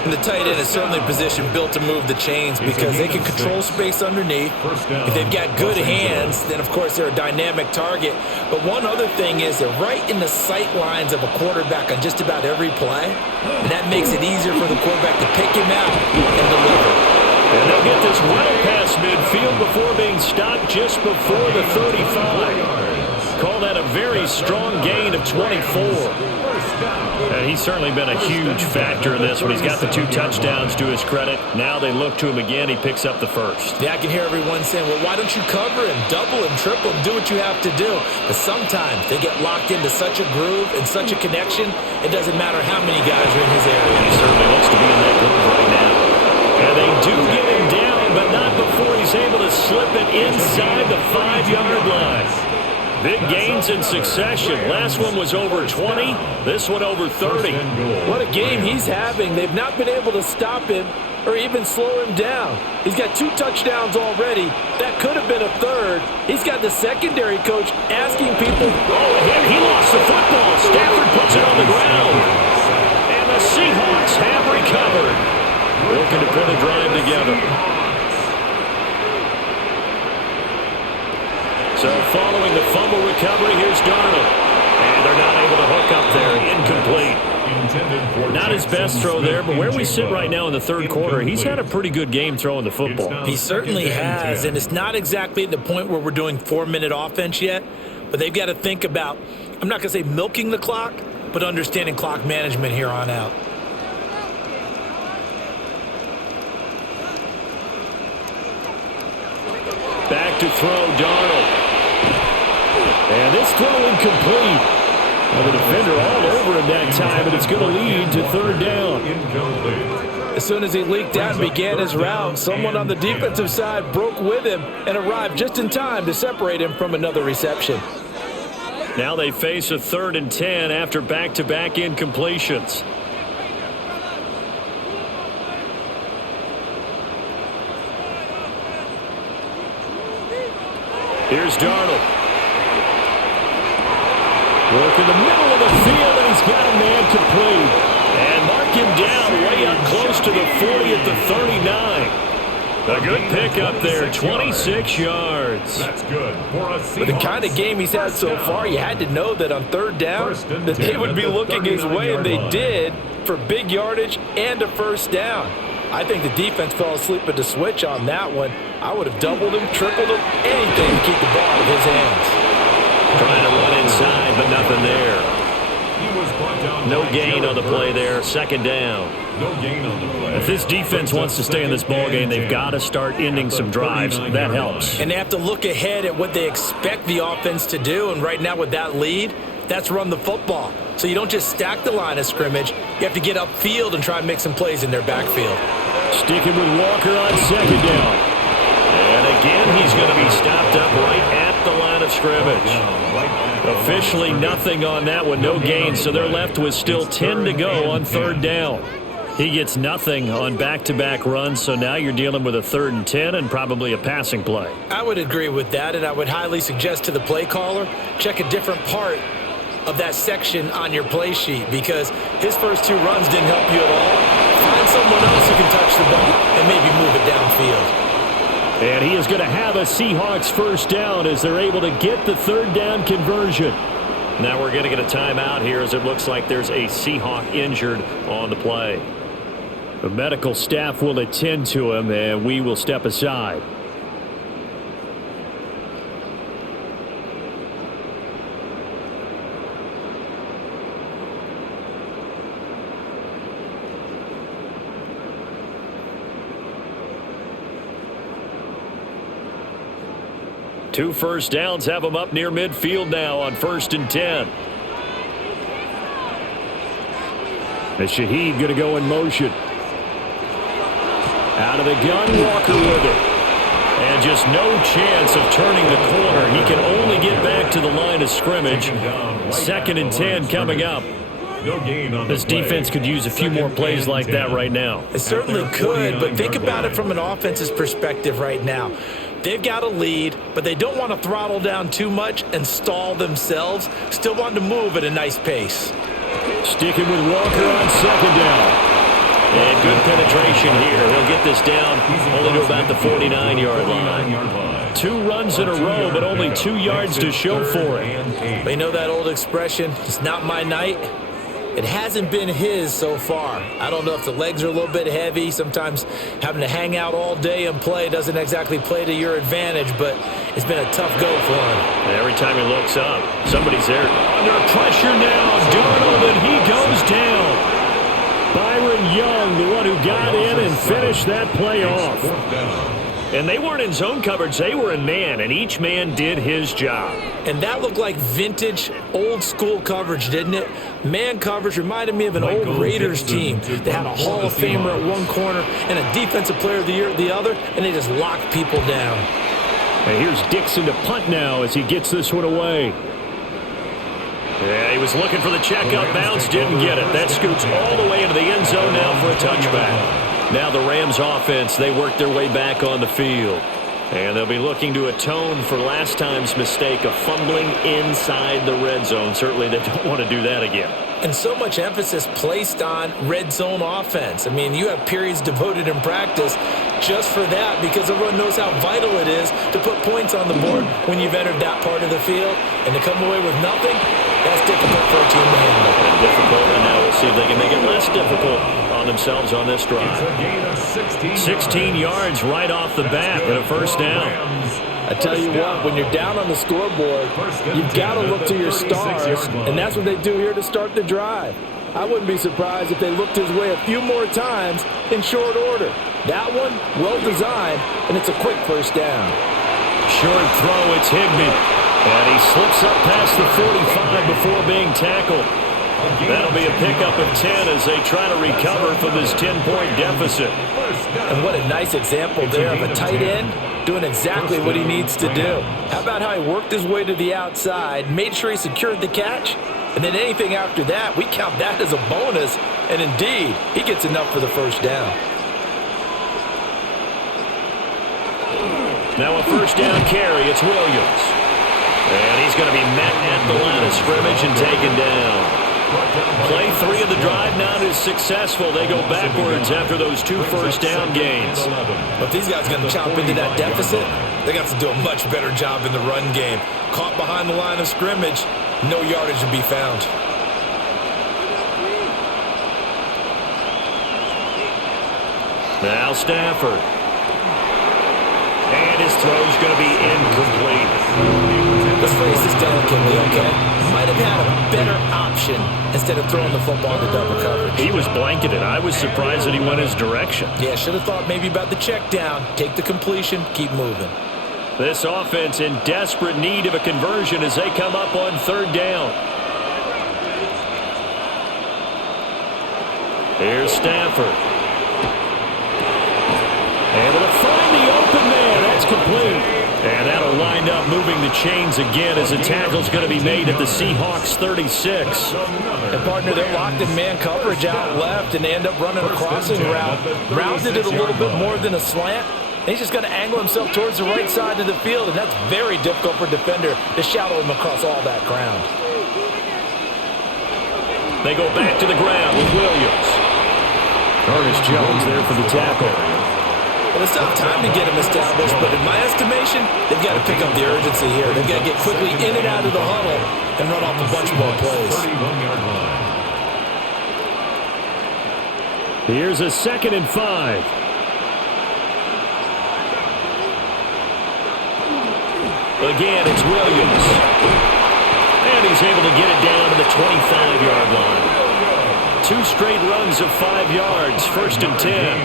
And the tight end is certainly a position built to move the chains because they can control space underneath. If they've got good hands, then of course they're a dynamic target. But one other thing is they're right in the sight lines of a quarterback on just about every play. And that makes it easier for the quarterback to pick him out and deliver. And they'll get this well past midfield before being stopped just before the 35. Call that a very strong gain of 24. And he's certainly been a huge factor in this one. He's got the 2 touchdowns to his credit. Now they look to him again. He picks up the first. Yeah, I can hear everyone saying, well, why don't you cover him, double him, triple him, do what you have to do. But sometimes they get locked into such a groove and such a connection, it doesn't matter how many guys are in his area. He certainly looks to be in that groove right now. And they do get him down, but not before he's able to slip it inside the 5-yard line. Big gains in succession. Last one was over 20. This one over 30. What a game he's having. They've not been able to stop him or even slow him down. He's got 2 touchdowns already. That could have been a third. He's got the secondary coach asking people. Oh, he lost the football. Stafford puts it on the ground. And the Seahawks have recovered. Looking to put a drive together. So following the fumble recovery, here's Darnold. And they're not able to hook up there. Incomplete. Not his best throw there, but where we sit right now in the third quarter, he's had a pretty good game throwing the football. He certainly has, and it's not exactly at the point where we're doing 4-minute offense yet, but they've got to think about, I'm not going to say milking the clock, but understanding clock management here on out. Back to throw, Darnold. And this throw incomplete. Well, the defender all over him that time, and it's going to lead to third down. As soon as he leaked out and began his route, someone on the defensive side broke with him and arrived just in time to separate him from another reception. Now they face a 3rd and 10 after back-to-back incompletions. Here's Darnold. Work in the middle of the field, and he's got a man complete. And mark him down way up close to the 40 at the 39. A good pickup there, 26 yards. That's good. With the kind of game he's had so far, you had to know that on third down that they would be looking his way, and they did, for big yardage and a first down. I think the defense fell asleep at the switch on that one. I would have doubled him, tripled him, anything to keep the ball out of his hands. Trying to run inside, but nothing there. No gain on the play there, second down. No gain on the play. If this defense wants to stay in this ballgame, they've got to start ending some drives. That helps. And they have to look ahead at what they expect the offense to do. And right now with that lead, that's run the football. So you don't just stack the line of scrimmage. You have to get upfield and try and make some plays in their backfield. Sticking with Walker on second down. And again, he's going to be stopped up right at the line of scrimmage. Officially nothing on that one, no gain, so they're left with still 10 to go on third down. He gets nothing on back-to-back runs, so now you're dealing with a 3rd and 10 and probably a passing play. I would agree with that, and I would highly suggest to the play caller, check a different part of that section on your play sheet, because his first 2 runs didn't help you at all. Find someone else who can touch the ball and maybe move it downfield. And he is going to have a Seahawks first down as they're able to get the third down conversion. Now we're going to get a timeout here as it looks like there's a Seahawk injured on the play. The medical staff will attend to him, and we will step aside. Two first downs have them up near midfield now on 1st and 10. And Shaheed going to go in motion. Out of the gun, Walker with it. And just no chance of turning the corner. He can only get back to the line of scrimmage. 2nd and 10 coming up. This defense could use a few more plays like that right now. It certainly could, but think about it from an offense's perspective right now. They've got a lead, but they don't want to throttle down too much and stall themselves. Still want to move at a nice pace. Sticking with Walker on 2nd down. And good penetration here. He'll get this down only to about the 49-yard line. 2 runs in a row, but only 2 yards to show for it. You know that old expression, it's not my night? It hasn't been his so far. I don't know if the legs are a little bit heavy. Sometimes having to hang out all day and play doesn't exactly play to your advantage, but it's been a tough go for him. And every time he looks up, somebody's there. Under pressure now, Darnold, and he goes down. Byron Young, the one who got in and finished that play off. And they weren't in zone coverage. They were in man, and each man did his job. And that looked like vintage, old-school coverage, didn't it? Man coverage reminded me of an old Raiders team. They had a Hall of Famer at one corner and a Defensive Player of the Year at the other, and they just locked people down. And here's Dixon to punt now as he gets this one away. Yeah, he was looking for the check up bounce, didn't get it. That scoots all the way into the end zone now for a touchback. Now the Rams offense, they work their way back on the field. And they'll be looking to atone for last time's mistake of fumbling inside the red zone. Certainly they don't want to do that again. And so much emphasis placed on red zone offense. I mean, you have periods devoted in practice just for that because everyone knows how vital it is to put points on the board when you've entered that part of the field. And to come away with nothing, that's difficult for a team to handle. Difficult, and now we'll see if they can make it less difficult on themselves on this drive. 16 yards right off the bat with a first down. I tell you what, when you're down on the scoreboard, you've got to look to your stars, and that's what they do here to start the drive. I wouldn't be surprised if they looked his way a few more times in short order. That one, well designed, and it's a quick first down. Short throw, it's Higbee. And he slips up past the 45 before being tackled. That'll be a pickup of 10 as they try to recover from this 10-point deficit. And what a nice example there of a tight end doing exactly what he needs to do. How about how he worked his way to the outside, made sure he secured the catch, and then anything after that, we count that as a bonus. And indeed, he gets enough for the first down. Now a first down carry, it's Williams. And he's going to be met at the line of scrimmage and taken down. Play 3 of the drive not as successful. They go backwards after those 2 first down gains. But if these guys are going to chomp into that deficit, they got to do a much better job in the run game. Caught behind the line of scrimmage, no yardage to be found. Now Stafford. And his throw's going to be incomplete. Let's phrase this delicately, okay? Might have had a better option instead of throwing the football into double coverage. He was blanketed. I was surprised that he went his direction. Yeah, should have thought maybe about the check down. Take the completion, keep moving. This offense in desperate need of a conversion as they come up on 3rd down. Here's Stafford. Able to find the open man. That's complete. And that'll wind up moving the chains again as a tackle's going to be made at the Seahawks 36. And partner, they're locked in man coverage out left, and they end up running a crossing route. Rounded it a little bit more than a slant. And he's just going to angle himself towards the right side of the field, and that's very difficult for a defender to shadow him across all that ground. They go back to the ground with Williams. Curtis Jones there for the tackle. Well, it's not time to get him established, but in my estimation, they've got to pick up the urgency here. They've got to get quickly in and out of the huddle and run off a bunch more plays. 31-yard line. Here's a 2nd and 5. Again, it's Williams. And he's able to get it down to the 25-yard line. 2 straight runs of 5 yards, 1st and 10.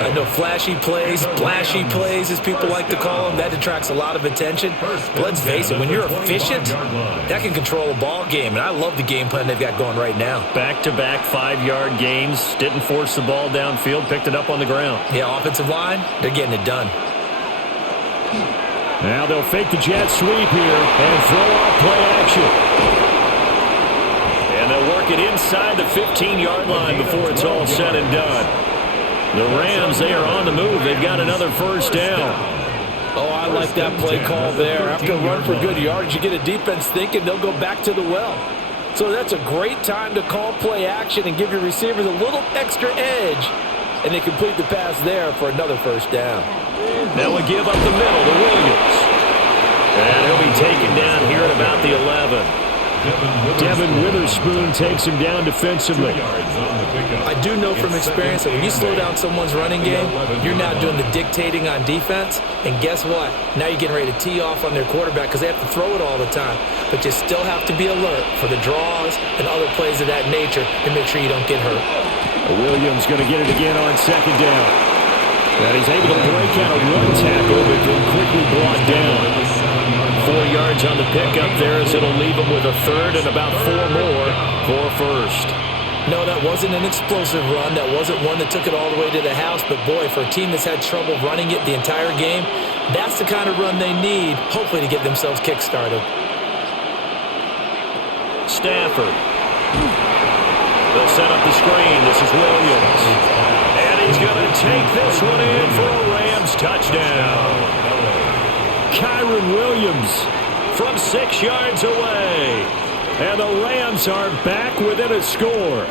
I know flashy plays, splashy plays, as people like to call them, that attracts a lot of attention. But let's face it, when you're efficient, that can control a ball game. And I love the game plan they've got going right now. Back-to-back 5-yard gains. Didn't force the ball downfield, picked it up on the ground. Yeah, offensive line, they're getting it done. Now they'll fake the jet sweep here and throw off play action. And they'll work it inside the 15-yard line before it's all said and done. The Rams, they are on the move. They've got another 1st down. Oh, I like that play call there. After a run for good yards, you get a defense thinking they'll go back to the well. So that's a great time to call play action and give your receivers a little extra edge. And they complete the pass there for another 1st down. Now we give up the middle to Williams. And he'll be taken down here at about the 11. Devin Witherspoon takes him down defensively. I do know from experience that when you slow down someone's running game, you're now doing the dictating on defense. And guess what? Now you're getting ready to tee off on their quarterback because they have to throw it all the time. But you still have to be alert for the draws and other plays of that nature to make sure you don't get hurt. Williams going to get it again on 2nd down. And he's able to break out a 1 tackle, but then quickly brought down. 4 yards on the pickup there as it'll leave him with a 3rd and about 4 more for 1st. No, that wasn't an explosive run. That wasn't one that took it all the way to the house. But, boy, for a team that's had trouble running it the entire game, that's the kind of run they need, hopefully, to get themselves kick-started. Stafford. They'll set up the screen. This is Williams. And he's going to take this one in for a Rams touchdown. Kyron Williams from 6 yards away. And the Rams are back within a score.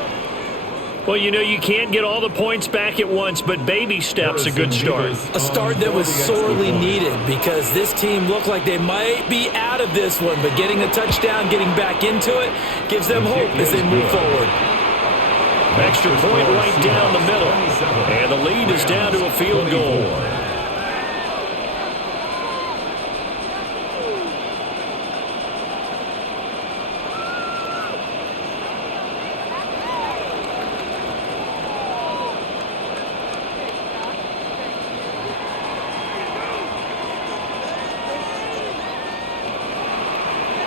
Well, you know, you can't get all the points back at once, but baby steps a good start. A start that was sorely needed because this team looked like they might be out of this one, but getting a touchdown, getting back into it, gives them hope as they move forward. Extra point right down the middle. And the lead is down to a field goal.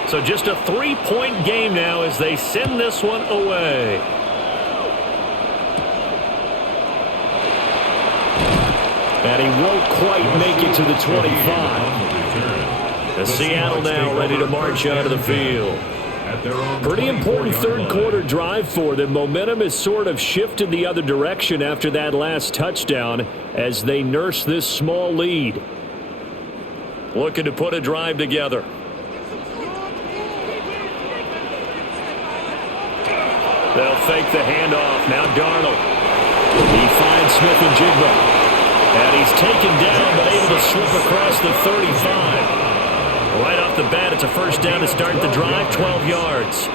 So just a 3-point game now as they send this one away. And he won't quite make it to the 25. The Seattle now ready to march out of the field. Pretty important 3rd quarter drive for them. Momentum has sort of shifted the other direction after that last touchdown as they nurse this small lead. Looking to put a drive together. They'll fake the handoff. Now Darnold. He finds Smith and Jigba. And he's taken down, but able to slip across the 35. Right off the bat, it's a 1st down to start the drive, 12 yards.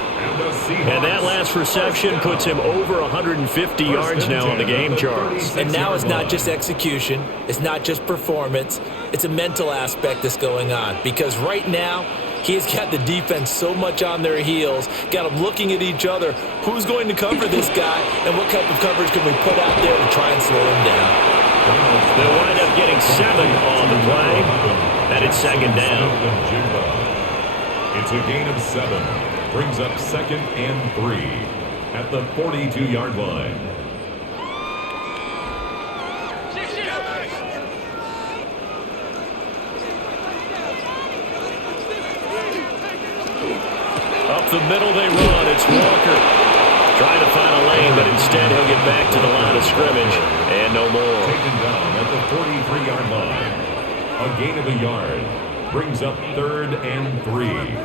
And that last reception puts him over 150 yards now on the game charts. And now it's not just execution. It's not just performance. It's a mental aspect that's going on. Because right now, he's got the defense so much on their heels, got them looking at each other. Who's going to cover this guy, and what type of coverage can we put out there to try and slow him down? They'll wind up getting 7 on the play, and it's 2nd down. It's a gain of 7. Brings up 2nd and 3 at the 42-yard line. Up the middle they run. It's Walker. Trying to find a lane, but instead he'll get back to the line of scrimmage. And no more. Taken down at the 43-yard line. A gain of a yard. Brings up 3rd and 3.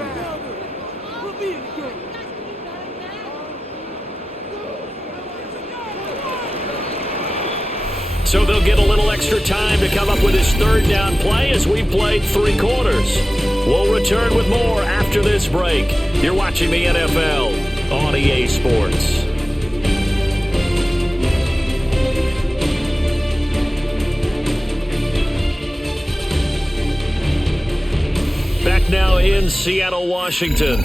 So they'll get a little extra time to come up with his third down play as we've played 3 quarters. We'll return with more after this break. You're watching the NFL on EA Sports. Back now in Seattle, Washington.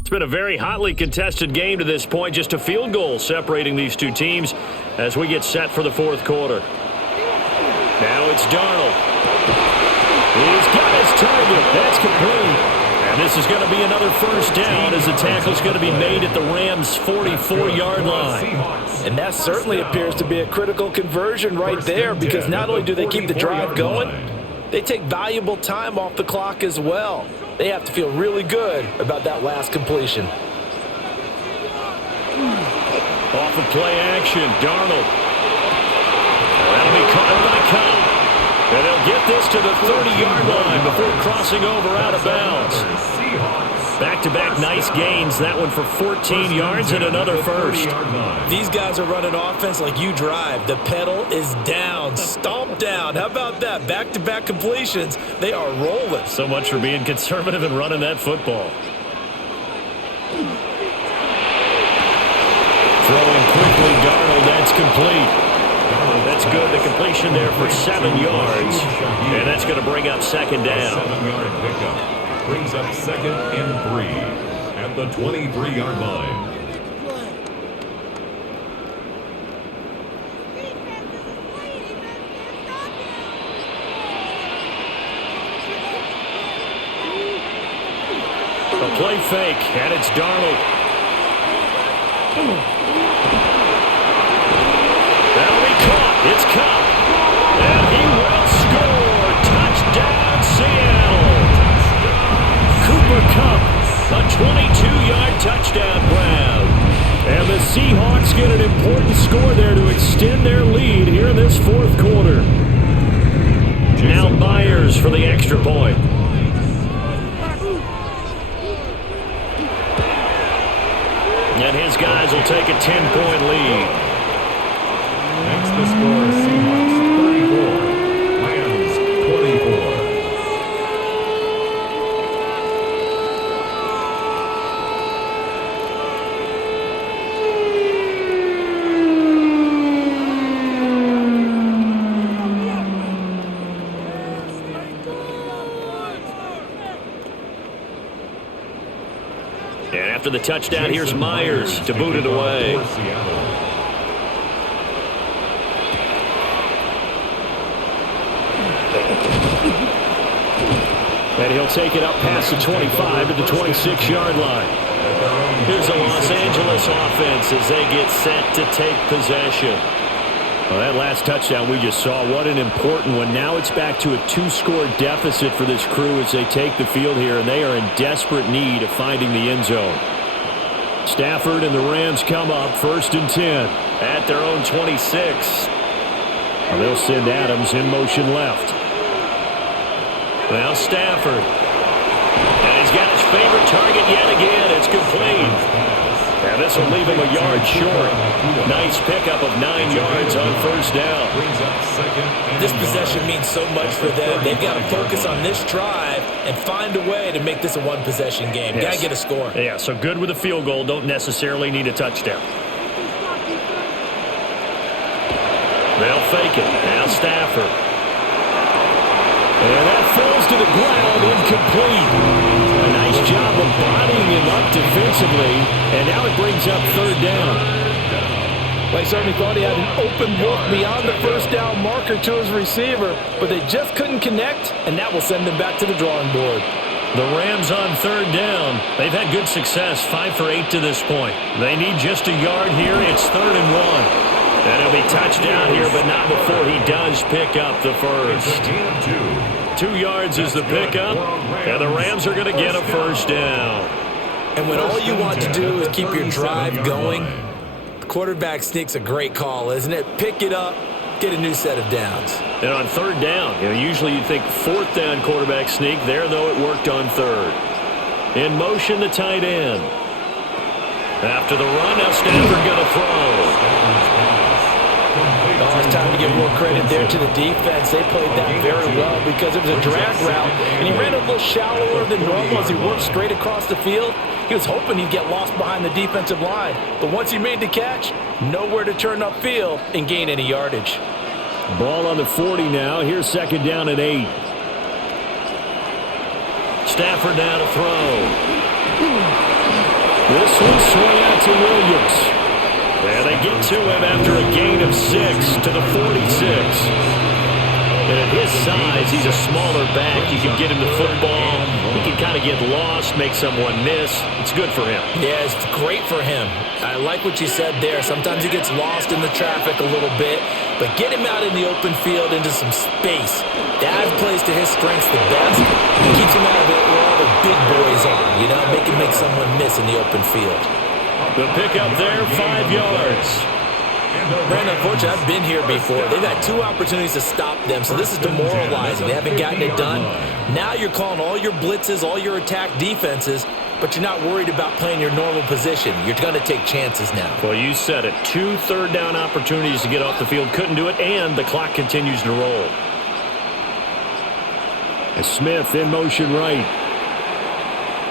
It's been a very hotly contested game to this point. Just a field goal separating these two teams as we get set for the 4th quarter. Now it's Darnold. He's got his target. That's complete. And this is going to be another first down as the tackle's going to be made at the Rams' 44-yard line. And that certainly appears to be a critical conversion right there, because not only do they keep the drive going, they take valuable time off the clock as well. They have to feel really good about that last completion. Off of play action, Darnold. That'll be caught by Cobb. And they'll get this to the 30-yard line before crossing over out of bounds. Back-to-back nice gains. That one for 14 yards and another first. These guys are running offense like you drive. The pedal is down, stomped down. How about that? Back-to-back completions. They are rolling. So much for being conservative and running that football. Throwing quickly, Darnold. That's complete. That's good. The completion there for 7 yards. And that's going to bring up second down. 7-yard pickup brings up 2nd and 3 at the 23-yard line. A play fake, and it's Darnold. That'll be caught. It's Cobb. And he will score. Touchdown, Seattle. Cooper Kupp, a 22-yard touchdown grab. And the Seahawks get an important score there to extend their lead here in this 4th quarter. Now Myers for the extra point. And his guys will take a 10-point lead. Next the score, Seahawks 34, Rams 24. And after the touchdown, here's Myers to boot it away. And he'll take it up past the 25 to the 26-yard line. Here's the Los Angeles offense as they get set to take possession. Well, that last touchdown we just saw, what an important one. Now it's back to a 2-score deficit for this crew as they take the field here, and they are in desperate need of finding the end zone. Stafford and the Rams come up 1st and 10 at their own 26. Well, they'll send Adams in motion left. Now Stafford. And he's got his favorite target yet again. It's complete. And this will leave him a yard short. Nice pickup of 9 yards on first down. This possession means so much for them. They've got to focus on this drive and find a way to make this a one-possession game. Yes. Got to get a score. Yeah, so good with a field goal. Don't necessarily need a touchdown. They'll fake it. Now Stafford. And that falls to the ground, incomplete. A nice job of bodying him up defensively, and now it brings up 3rd down. Well, he certainly thought he had an open look beyond the first down marker to his receiver, but they just couldn't connect, and that will send them back to the drawing board. The Rams on 3rd down. They've had good success, 5 for 8 to this point. They need just a yard here. It's 3rd and 1. And he'll be touchdown here, but not before he does pick up the first. 2 yards is the pickup, and the Rams are going to get a first down. And when all you want to do is keep your drive going, the quarterback sneak's a great call, isn't it? Pick it up, get a new set of downs. And on 3rd down, usually you'd think 4th down quarterback sneak. There, though, it worked on 3rd. In motion, the tight end. After the run, now Stafford going to throw. Oh, it's time to give a little credit there to the defense. They played that very well because it was a drag route, and he ran a little shallower than normal as he worked straight across the field. He was hoping he'd get lost behind the defensive line, but once he made the catch, nowhere to turn upfield and gain any yardage. Ball on the 40 now. Here's second down and 8. Stafford now to throw. This one swung out to Williams. And they get to him after a gain of 6 to the 46. And at his size, he's a smaller back. You can get him the football. He can kind of get lost, make someone miss. It's good for him. Yeah, it's great for him. I like what you said there. Sometimes he gets lost in the traffic a little bit, but get him out in the open field into some space. That plays to his strengths the best. He keeps him out of it where all the big boys are, you know, make someone miss in the open field. The pickup there, 5 yards. Brandon, unfortunately, I've been here before. They've had 2 opportunities to stop them, so this is demoralizing. They haven't gotten it done. Now you're calling all your blitzes, all your attack defenses, but you're not worried about playing your normal position. You're going to take chances now. Well, you said it. 2 third-down opportunities to get off the field. Couldn't do it, and the clock continues to roll. And Smith in motion right.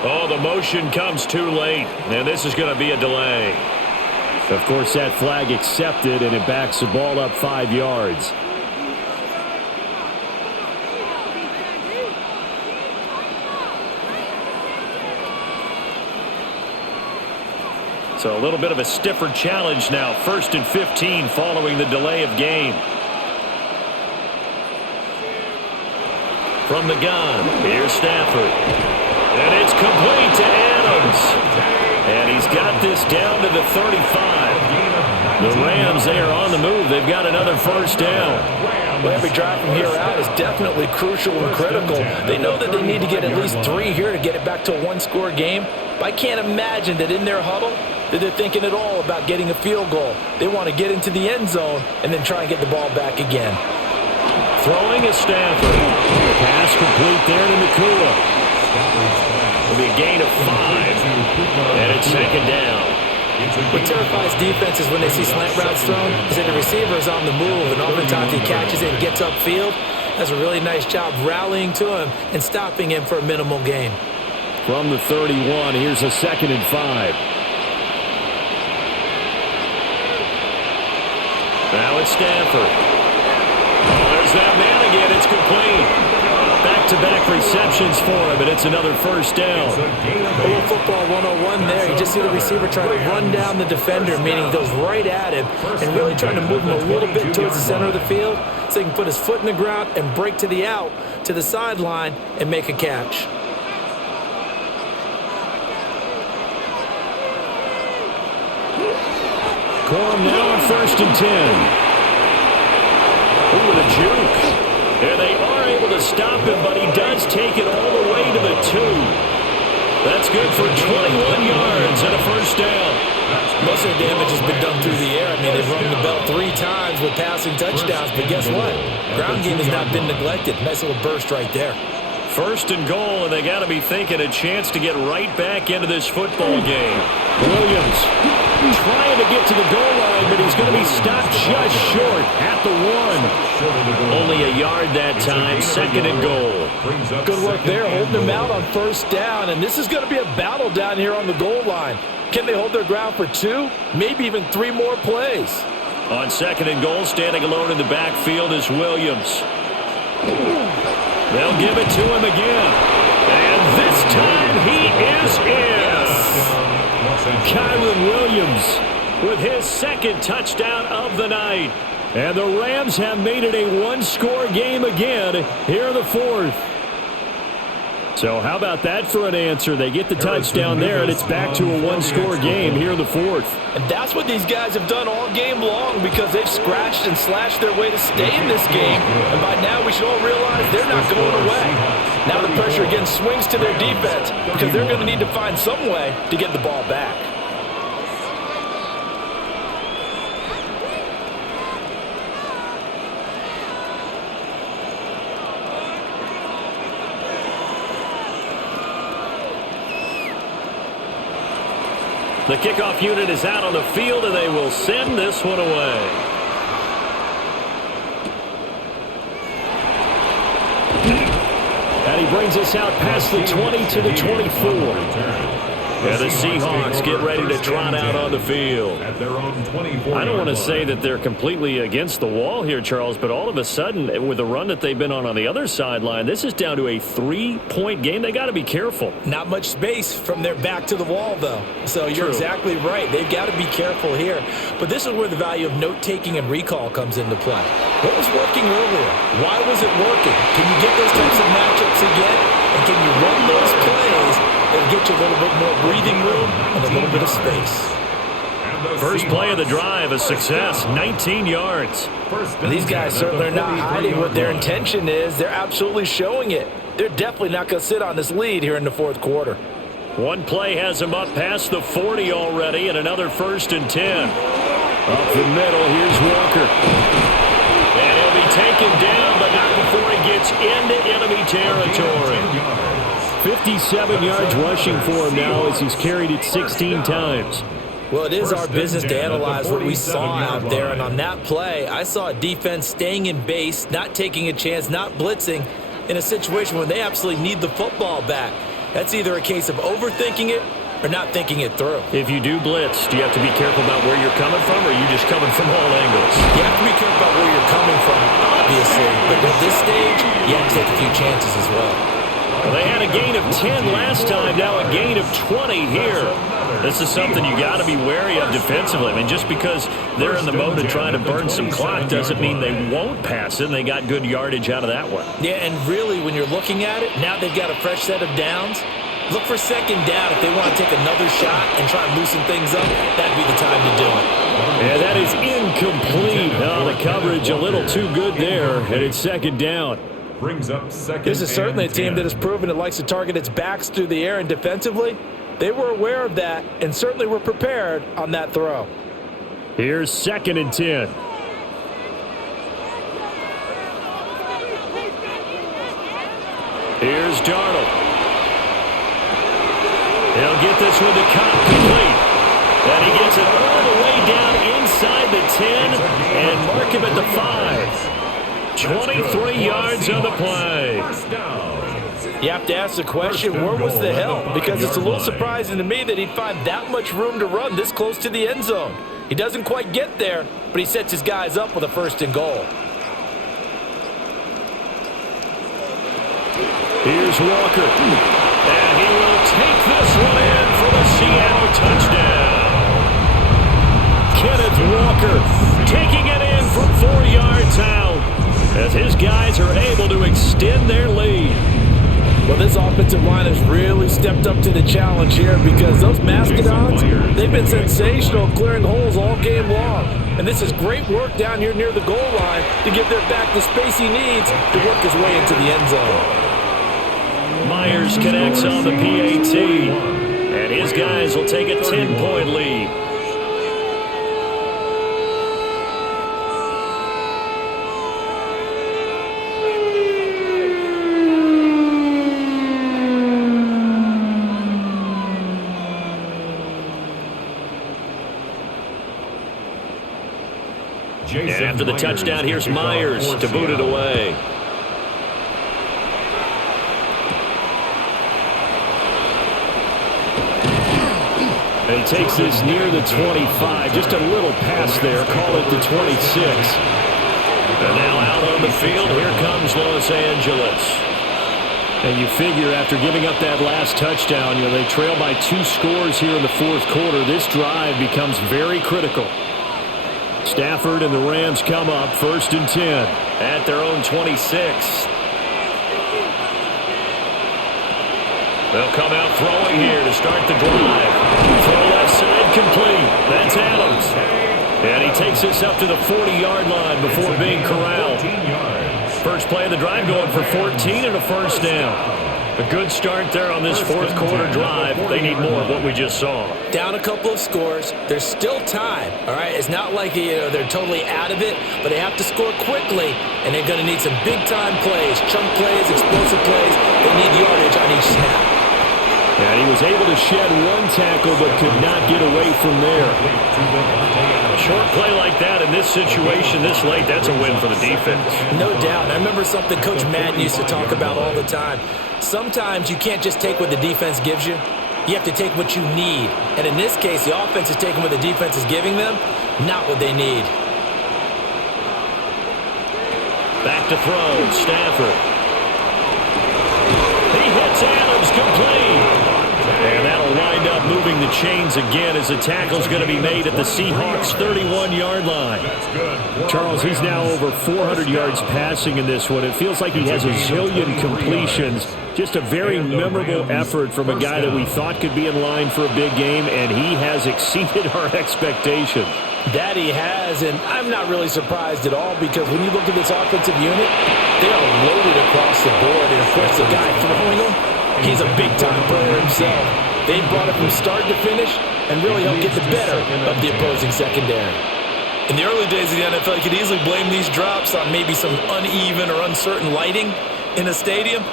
Oh, the motion comes too late, and this is going to be a delay. Of course, that flag accepted, and it backs the ball up 5 yards. So a little bit of a stiffer challenge now. 1st and 15 following the delay of game. From the gun, here's Stafford. And it's complete to Adams. And he's got this down to the 35. The Rams, they are on the move. They've got another first down. Well, every drive from here out is definitely crucial and critical. They know that they need to get at least 3 here to get it back to a one-score game. But I can't imagine that in their huddle that they're thinking at all about getting a field goal. They want to get into the end zone and then try and get the ball back again. Throwing is Stafford. Pass complete there to Nakua. It'll be a gain of 5, and it's second down. What terrifies defenses when they see slant routes thrown is that the receiver is on the move, and oftentimes he catches it and gets upfield. Does a really nice job rallying to him and stopping him for a minimal gain. From the 31, here's a 2nd and 5. Now it's Stafford. Oh, there's that man again. It's complete. Back-to-back receptions for him, and it's another first down. A little football 101 there. You just see the receiver trying to run down the defender, meaning he goes right at him and really trying to move him a little bit towards the center of the field so he can put his foot in the ground and break to the out, to the sideline, and make a catch. Corum now on 1st and 10. Ooh, with a juke. And they are able to stop him, but he does take it all the way to the 2. That's good for 21 yards and a first down. Most of the damage has been done through the air. I mean, they've rung the bell 3 times with passing touchdowns, but guess what? Ground game has not been neglected. Nice little burst right there. 1st and goal, and they got to be thinking a chance to get right back into this football game. Williams trying to get to the goal line, but he's going to be stopped just short at the 1. Only a yard that time, 2nd and goal. Good work there, holding him out on first down, and this is going to be a battle down here on the goal line. Can they hold their ground for 2, maybe even 3 more plays? On 2nd and goal, standing alone in the backfield is Williams. They'll give it to him again. And this time he is in. Kyron Williams with his 2nd touchdown of the night. And the Rams have made it a one-score game again here in the 4th. So how about that for an answer? They get the touchdown there, and it's back to a one-score game here in the 4th. And that's what these guys have done all game long because they've scratched and slashed their way to stay in this game. And by now we should all realize they're not going away. Now the pressure again swings to their defense because they're going to need to find some way to get the ball back. The kickoff unit is out on the field, and they will send this one away. he brings us out past the 20 to the 24. Yeah, the Seahawks get ready to trot out on the field. At their own 24. I don't want to say that they're completely against the wall here, Charles, but all of a sudden, with the run that they've been on the other sideline, this is down to a 3-point game. They got to be careful. Not much space from their back to the wall, though. So you're exactly right. They've got to be careful here. But this is where the value of note-taking and recall comes into play. What was working earlier? Why was it working? Can you get those types of matchups again? And can you run those plays that'll get you a little bit more breathing room and a little bit of space? First play of the drive, a success, 19 yards. These guys certainly are not hiding what their intention is. They're absolutely showing it. They're definitely not going to sit on this lead here in the fourth quarter. One play has them up past the 40 already, and another 1st and 10. Up the middle, here's Walker. And he'll be taken down, but not before he gets into enemy territory. 57 yards rushing for him now as he's carried it 16 times. Well, it is our business to analyze what we saw out there, and on that play, I saw a defense staying in base, not taking a chance, not blitzing in a situation where they absolutely need the football back. That's either a case of overthinking it or not thinking it through. If you do blitz, do you have to be careful about where you're coming from, or are you just coming from all angles? You have to be careful about where you're coming from, obviously, but at this stage, you have to take a few chances as well. Well, they had a gain of 10 last time, now a gain of 20 here. This is something you got to be wary of defensively. I mean, just because they're in the mode of trying to burn some clock doesn't mean they won't pass it, and they got good yardage out of that one. Yeah, and really, when you're looking at it, now they've got a fresh set of downs. Look for 2nd down if they want to take another shot and try and loosen things up. That'd be the time to do it. Yeah, that is incomplete. Oh, the coverage a little too good there, and it's 2nd down. Brings up 2nd. This is certainly a team that has proven it likes to target its backs through the air, and defensively, they were aware of that and certainly were prepared on that throw. Here's 2nd and 10. Here's Darnold. He'll get this one to complete. And he gets it all the way down inside the 10 and mark him at the 5. 23 yards on the play. You have to ask the question, where was the help? Because it's a little surprising to me that he'd find that much room to run this close to the end zone. He doesn't quite get there, but he sets his guys up with a 1st and goal. Here's Walker. And he will take this one in for the Seattle touchdown. Kenneth Walker taking it in from 4 yards out as his guys are able to extend their lead. Well, this offensive line has really stepped up to the challenge here because those Mastodons, they've been sensational clearing holes all game long. And this is great work down here near the goal line to give their back the space he needs to work his way into the end zone. Myers connects on the PAT, and his guys will take a 10-point lead. And after the touchdown, here's Myers to boot it away. And he takes this near the 25. Just a little pass there. Call it the 26. And now out on the field, here comes Los Angeles. And you figure after giving up that last touchdown, they trail by 2 scores here in the fourth quarter. This drive becomes very critical. Stafford and the Rams come up 1st and 10 at their own 26. They'll come out throwing here to start the drive. Throw left side complete. That's Adams. And he takes this up to the 40-yard line before being corralled. First play of the drive going for 14 and a 1st down. A good start there on this fourth quarter drive. They need more of what we just saw. Down a couple of scores. There's still time, all right? It's not like they're totally out of it, but they have to score quickly, and they're going to need some big-time plays, chunk plays, explosive plays. They need yardage on each snap. And he was able to shed one tackle but could not get away from there. A short play like that in this situation this late, that's a win for the defense. No doubt. I remember something Coach Madden used to talk about all the time. Sometimes you can't just take what the defense gives you. You have to take what you need. And in this case, the offense is taking what the defense is giving them, not what they need. Back to throw, Stafford. He hits Adams complete. And that'll wind up moving the chains again as the tackle's going to be made at the Seahawks' 31-yard line. Charles, he's now over 400 yards passing in this one. It feels like he has a zillion completions. Just a very memorable effort from a guy that we thought could be in line for a big game, and he has exceeded our expectations. That he has, and I'm not really surprised at all because when you look at this offensive unit, they are loaded across the board. And, of course, the guy throwing them, he's a big-time player himself. They brought it from start to finish and really helped get the better of the opposing secondary. In the early days of the NFL, you could easily blame these drops on maybe some uneven or uncertain lighting in a stadium.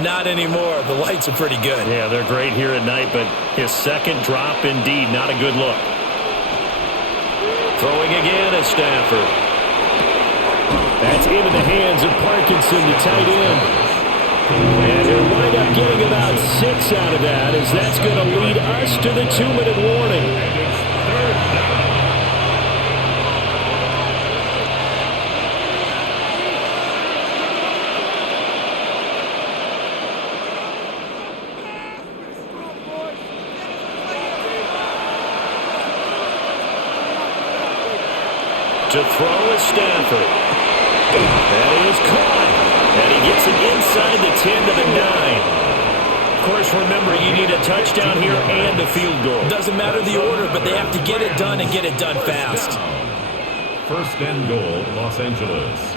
Not anymore. The lights are pretty good. Yeah, they're great here at night, but his second drop, indeed, not a good look. Throwing again at Stafford. That's into the hands of Parkinson, the tight end. And he'll wind up getting about 6 out of that, as that's going to lead us to the 2-minute warning. To throw is Stafford. That is caught. And he gets it inside the 10 to the 9. Of course, remember, you need a touchdown here and a field goal. Doesn't matter the order, but they have to get it done and get it done fast. First and goal, Los Angeles.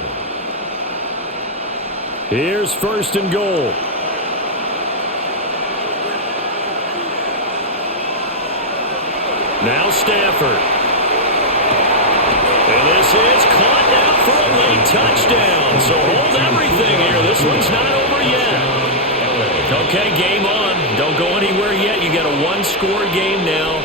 Here's first and goal. Now Stafford. And this is caught down for a late touchdown. So hold everything here. This one's not over yet. Okay, game on. Don't go anywhere yet. You got a one-score game now.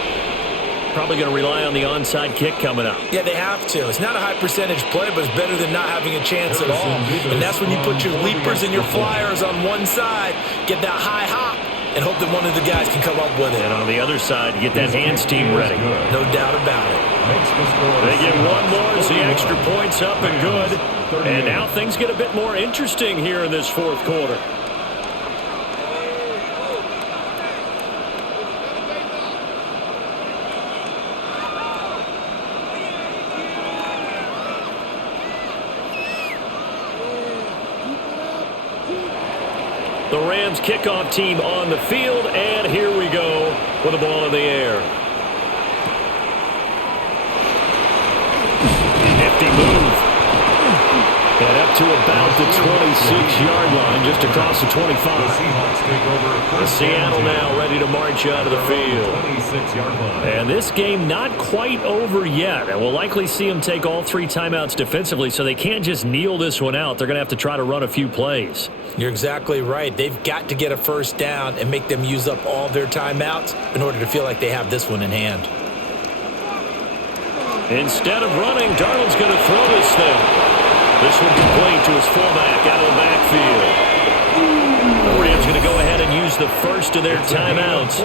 Probably going to rely on the onside kick coming up. Yeah, they have to. It's not a high-percentage play, but it's better than not having a chance at all. And that's when you put your leapers and your flyers on one side, get that high hop, and hope that one of the guys can come up with it. And on the other side, get that hands team ready. No doubt about it. They get one more as the extra point's up and good. And now things get a bit more interesting here in this fourth quarter. The Rams kickoff team on the field, and here we go with the ball in the air. Nifty move. And up to about the 26-yard line, just across the 25. The Seattle now ready to march out of the field. And this game not quite over yet. And we'll likely see them take all 3 timeouts defensively, so they can't just kneel this one out. They're going to have to try to run a few plays. You're exactly right. They've got to get a first down and make them use up all their timeouts in order to feel like they have this one in hand. Instead of running, Darnold's going to throw this thing. This one complete to his fullback out of the backfield. The Rams going to go ahead and use the first of their timeouts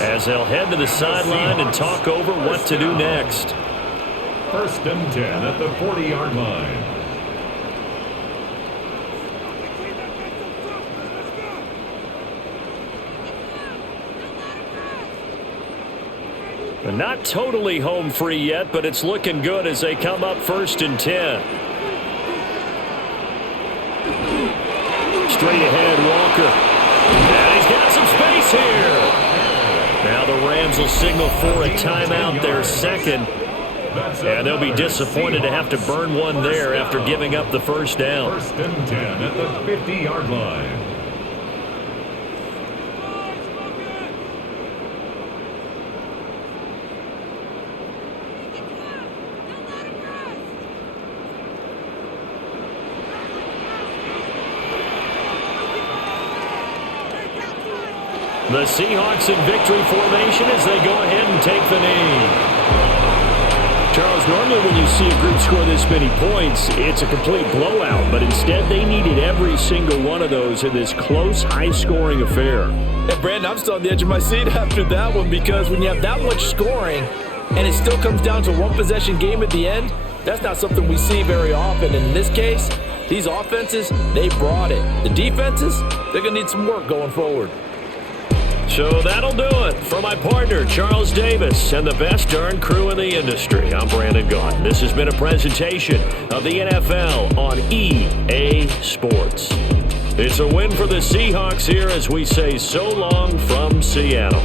as they'll head to the sideline and talk over what to do next. First and 10 at the 40-yard line. Not totally home free yet, but it's looking good as they come up first and 10. Straight ahead, Walker. And he's got some space here. Now the Rams will signal for a timeout, their second. And they'll be disappointed to have to burn one there after giving up the first down. First and 10 at the 50-yard line. The Seahawks in victory formation as they go ahead and take the knee. Charles, normally when you see a group score this many points, it's a complete blowout. But instead, they needed every single one of those in this close, high-scoring affair. Hey, Brandon, I'm still on the edge of my seat after that one because when you have that much scoring and it still comes down to one possession game at the end, that's not something we see very often. And in this case, these offenses, they brought it. The defenses, they're going to need some work going forward. So that'll do it for my partner, Charles Davis, and the best darn crew in the industry. I'm Brandon Gaughan. This has been a presentation of the NFL on EA Sports. It's a win for the Seahawks here as we say so long from Seattle.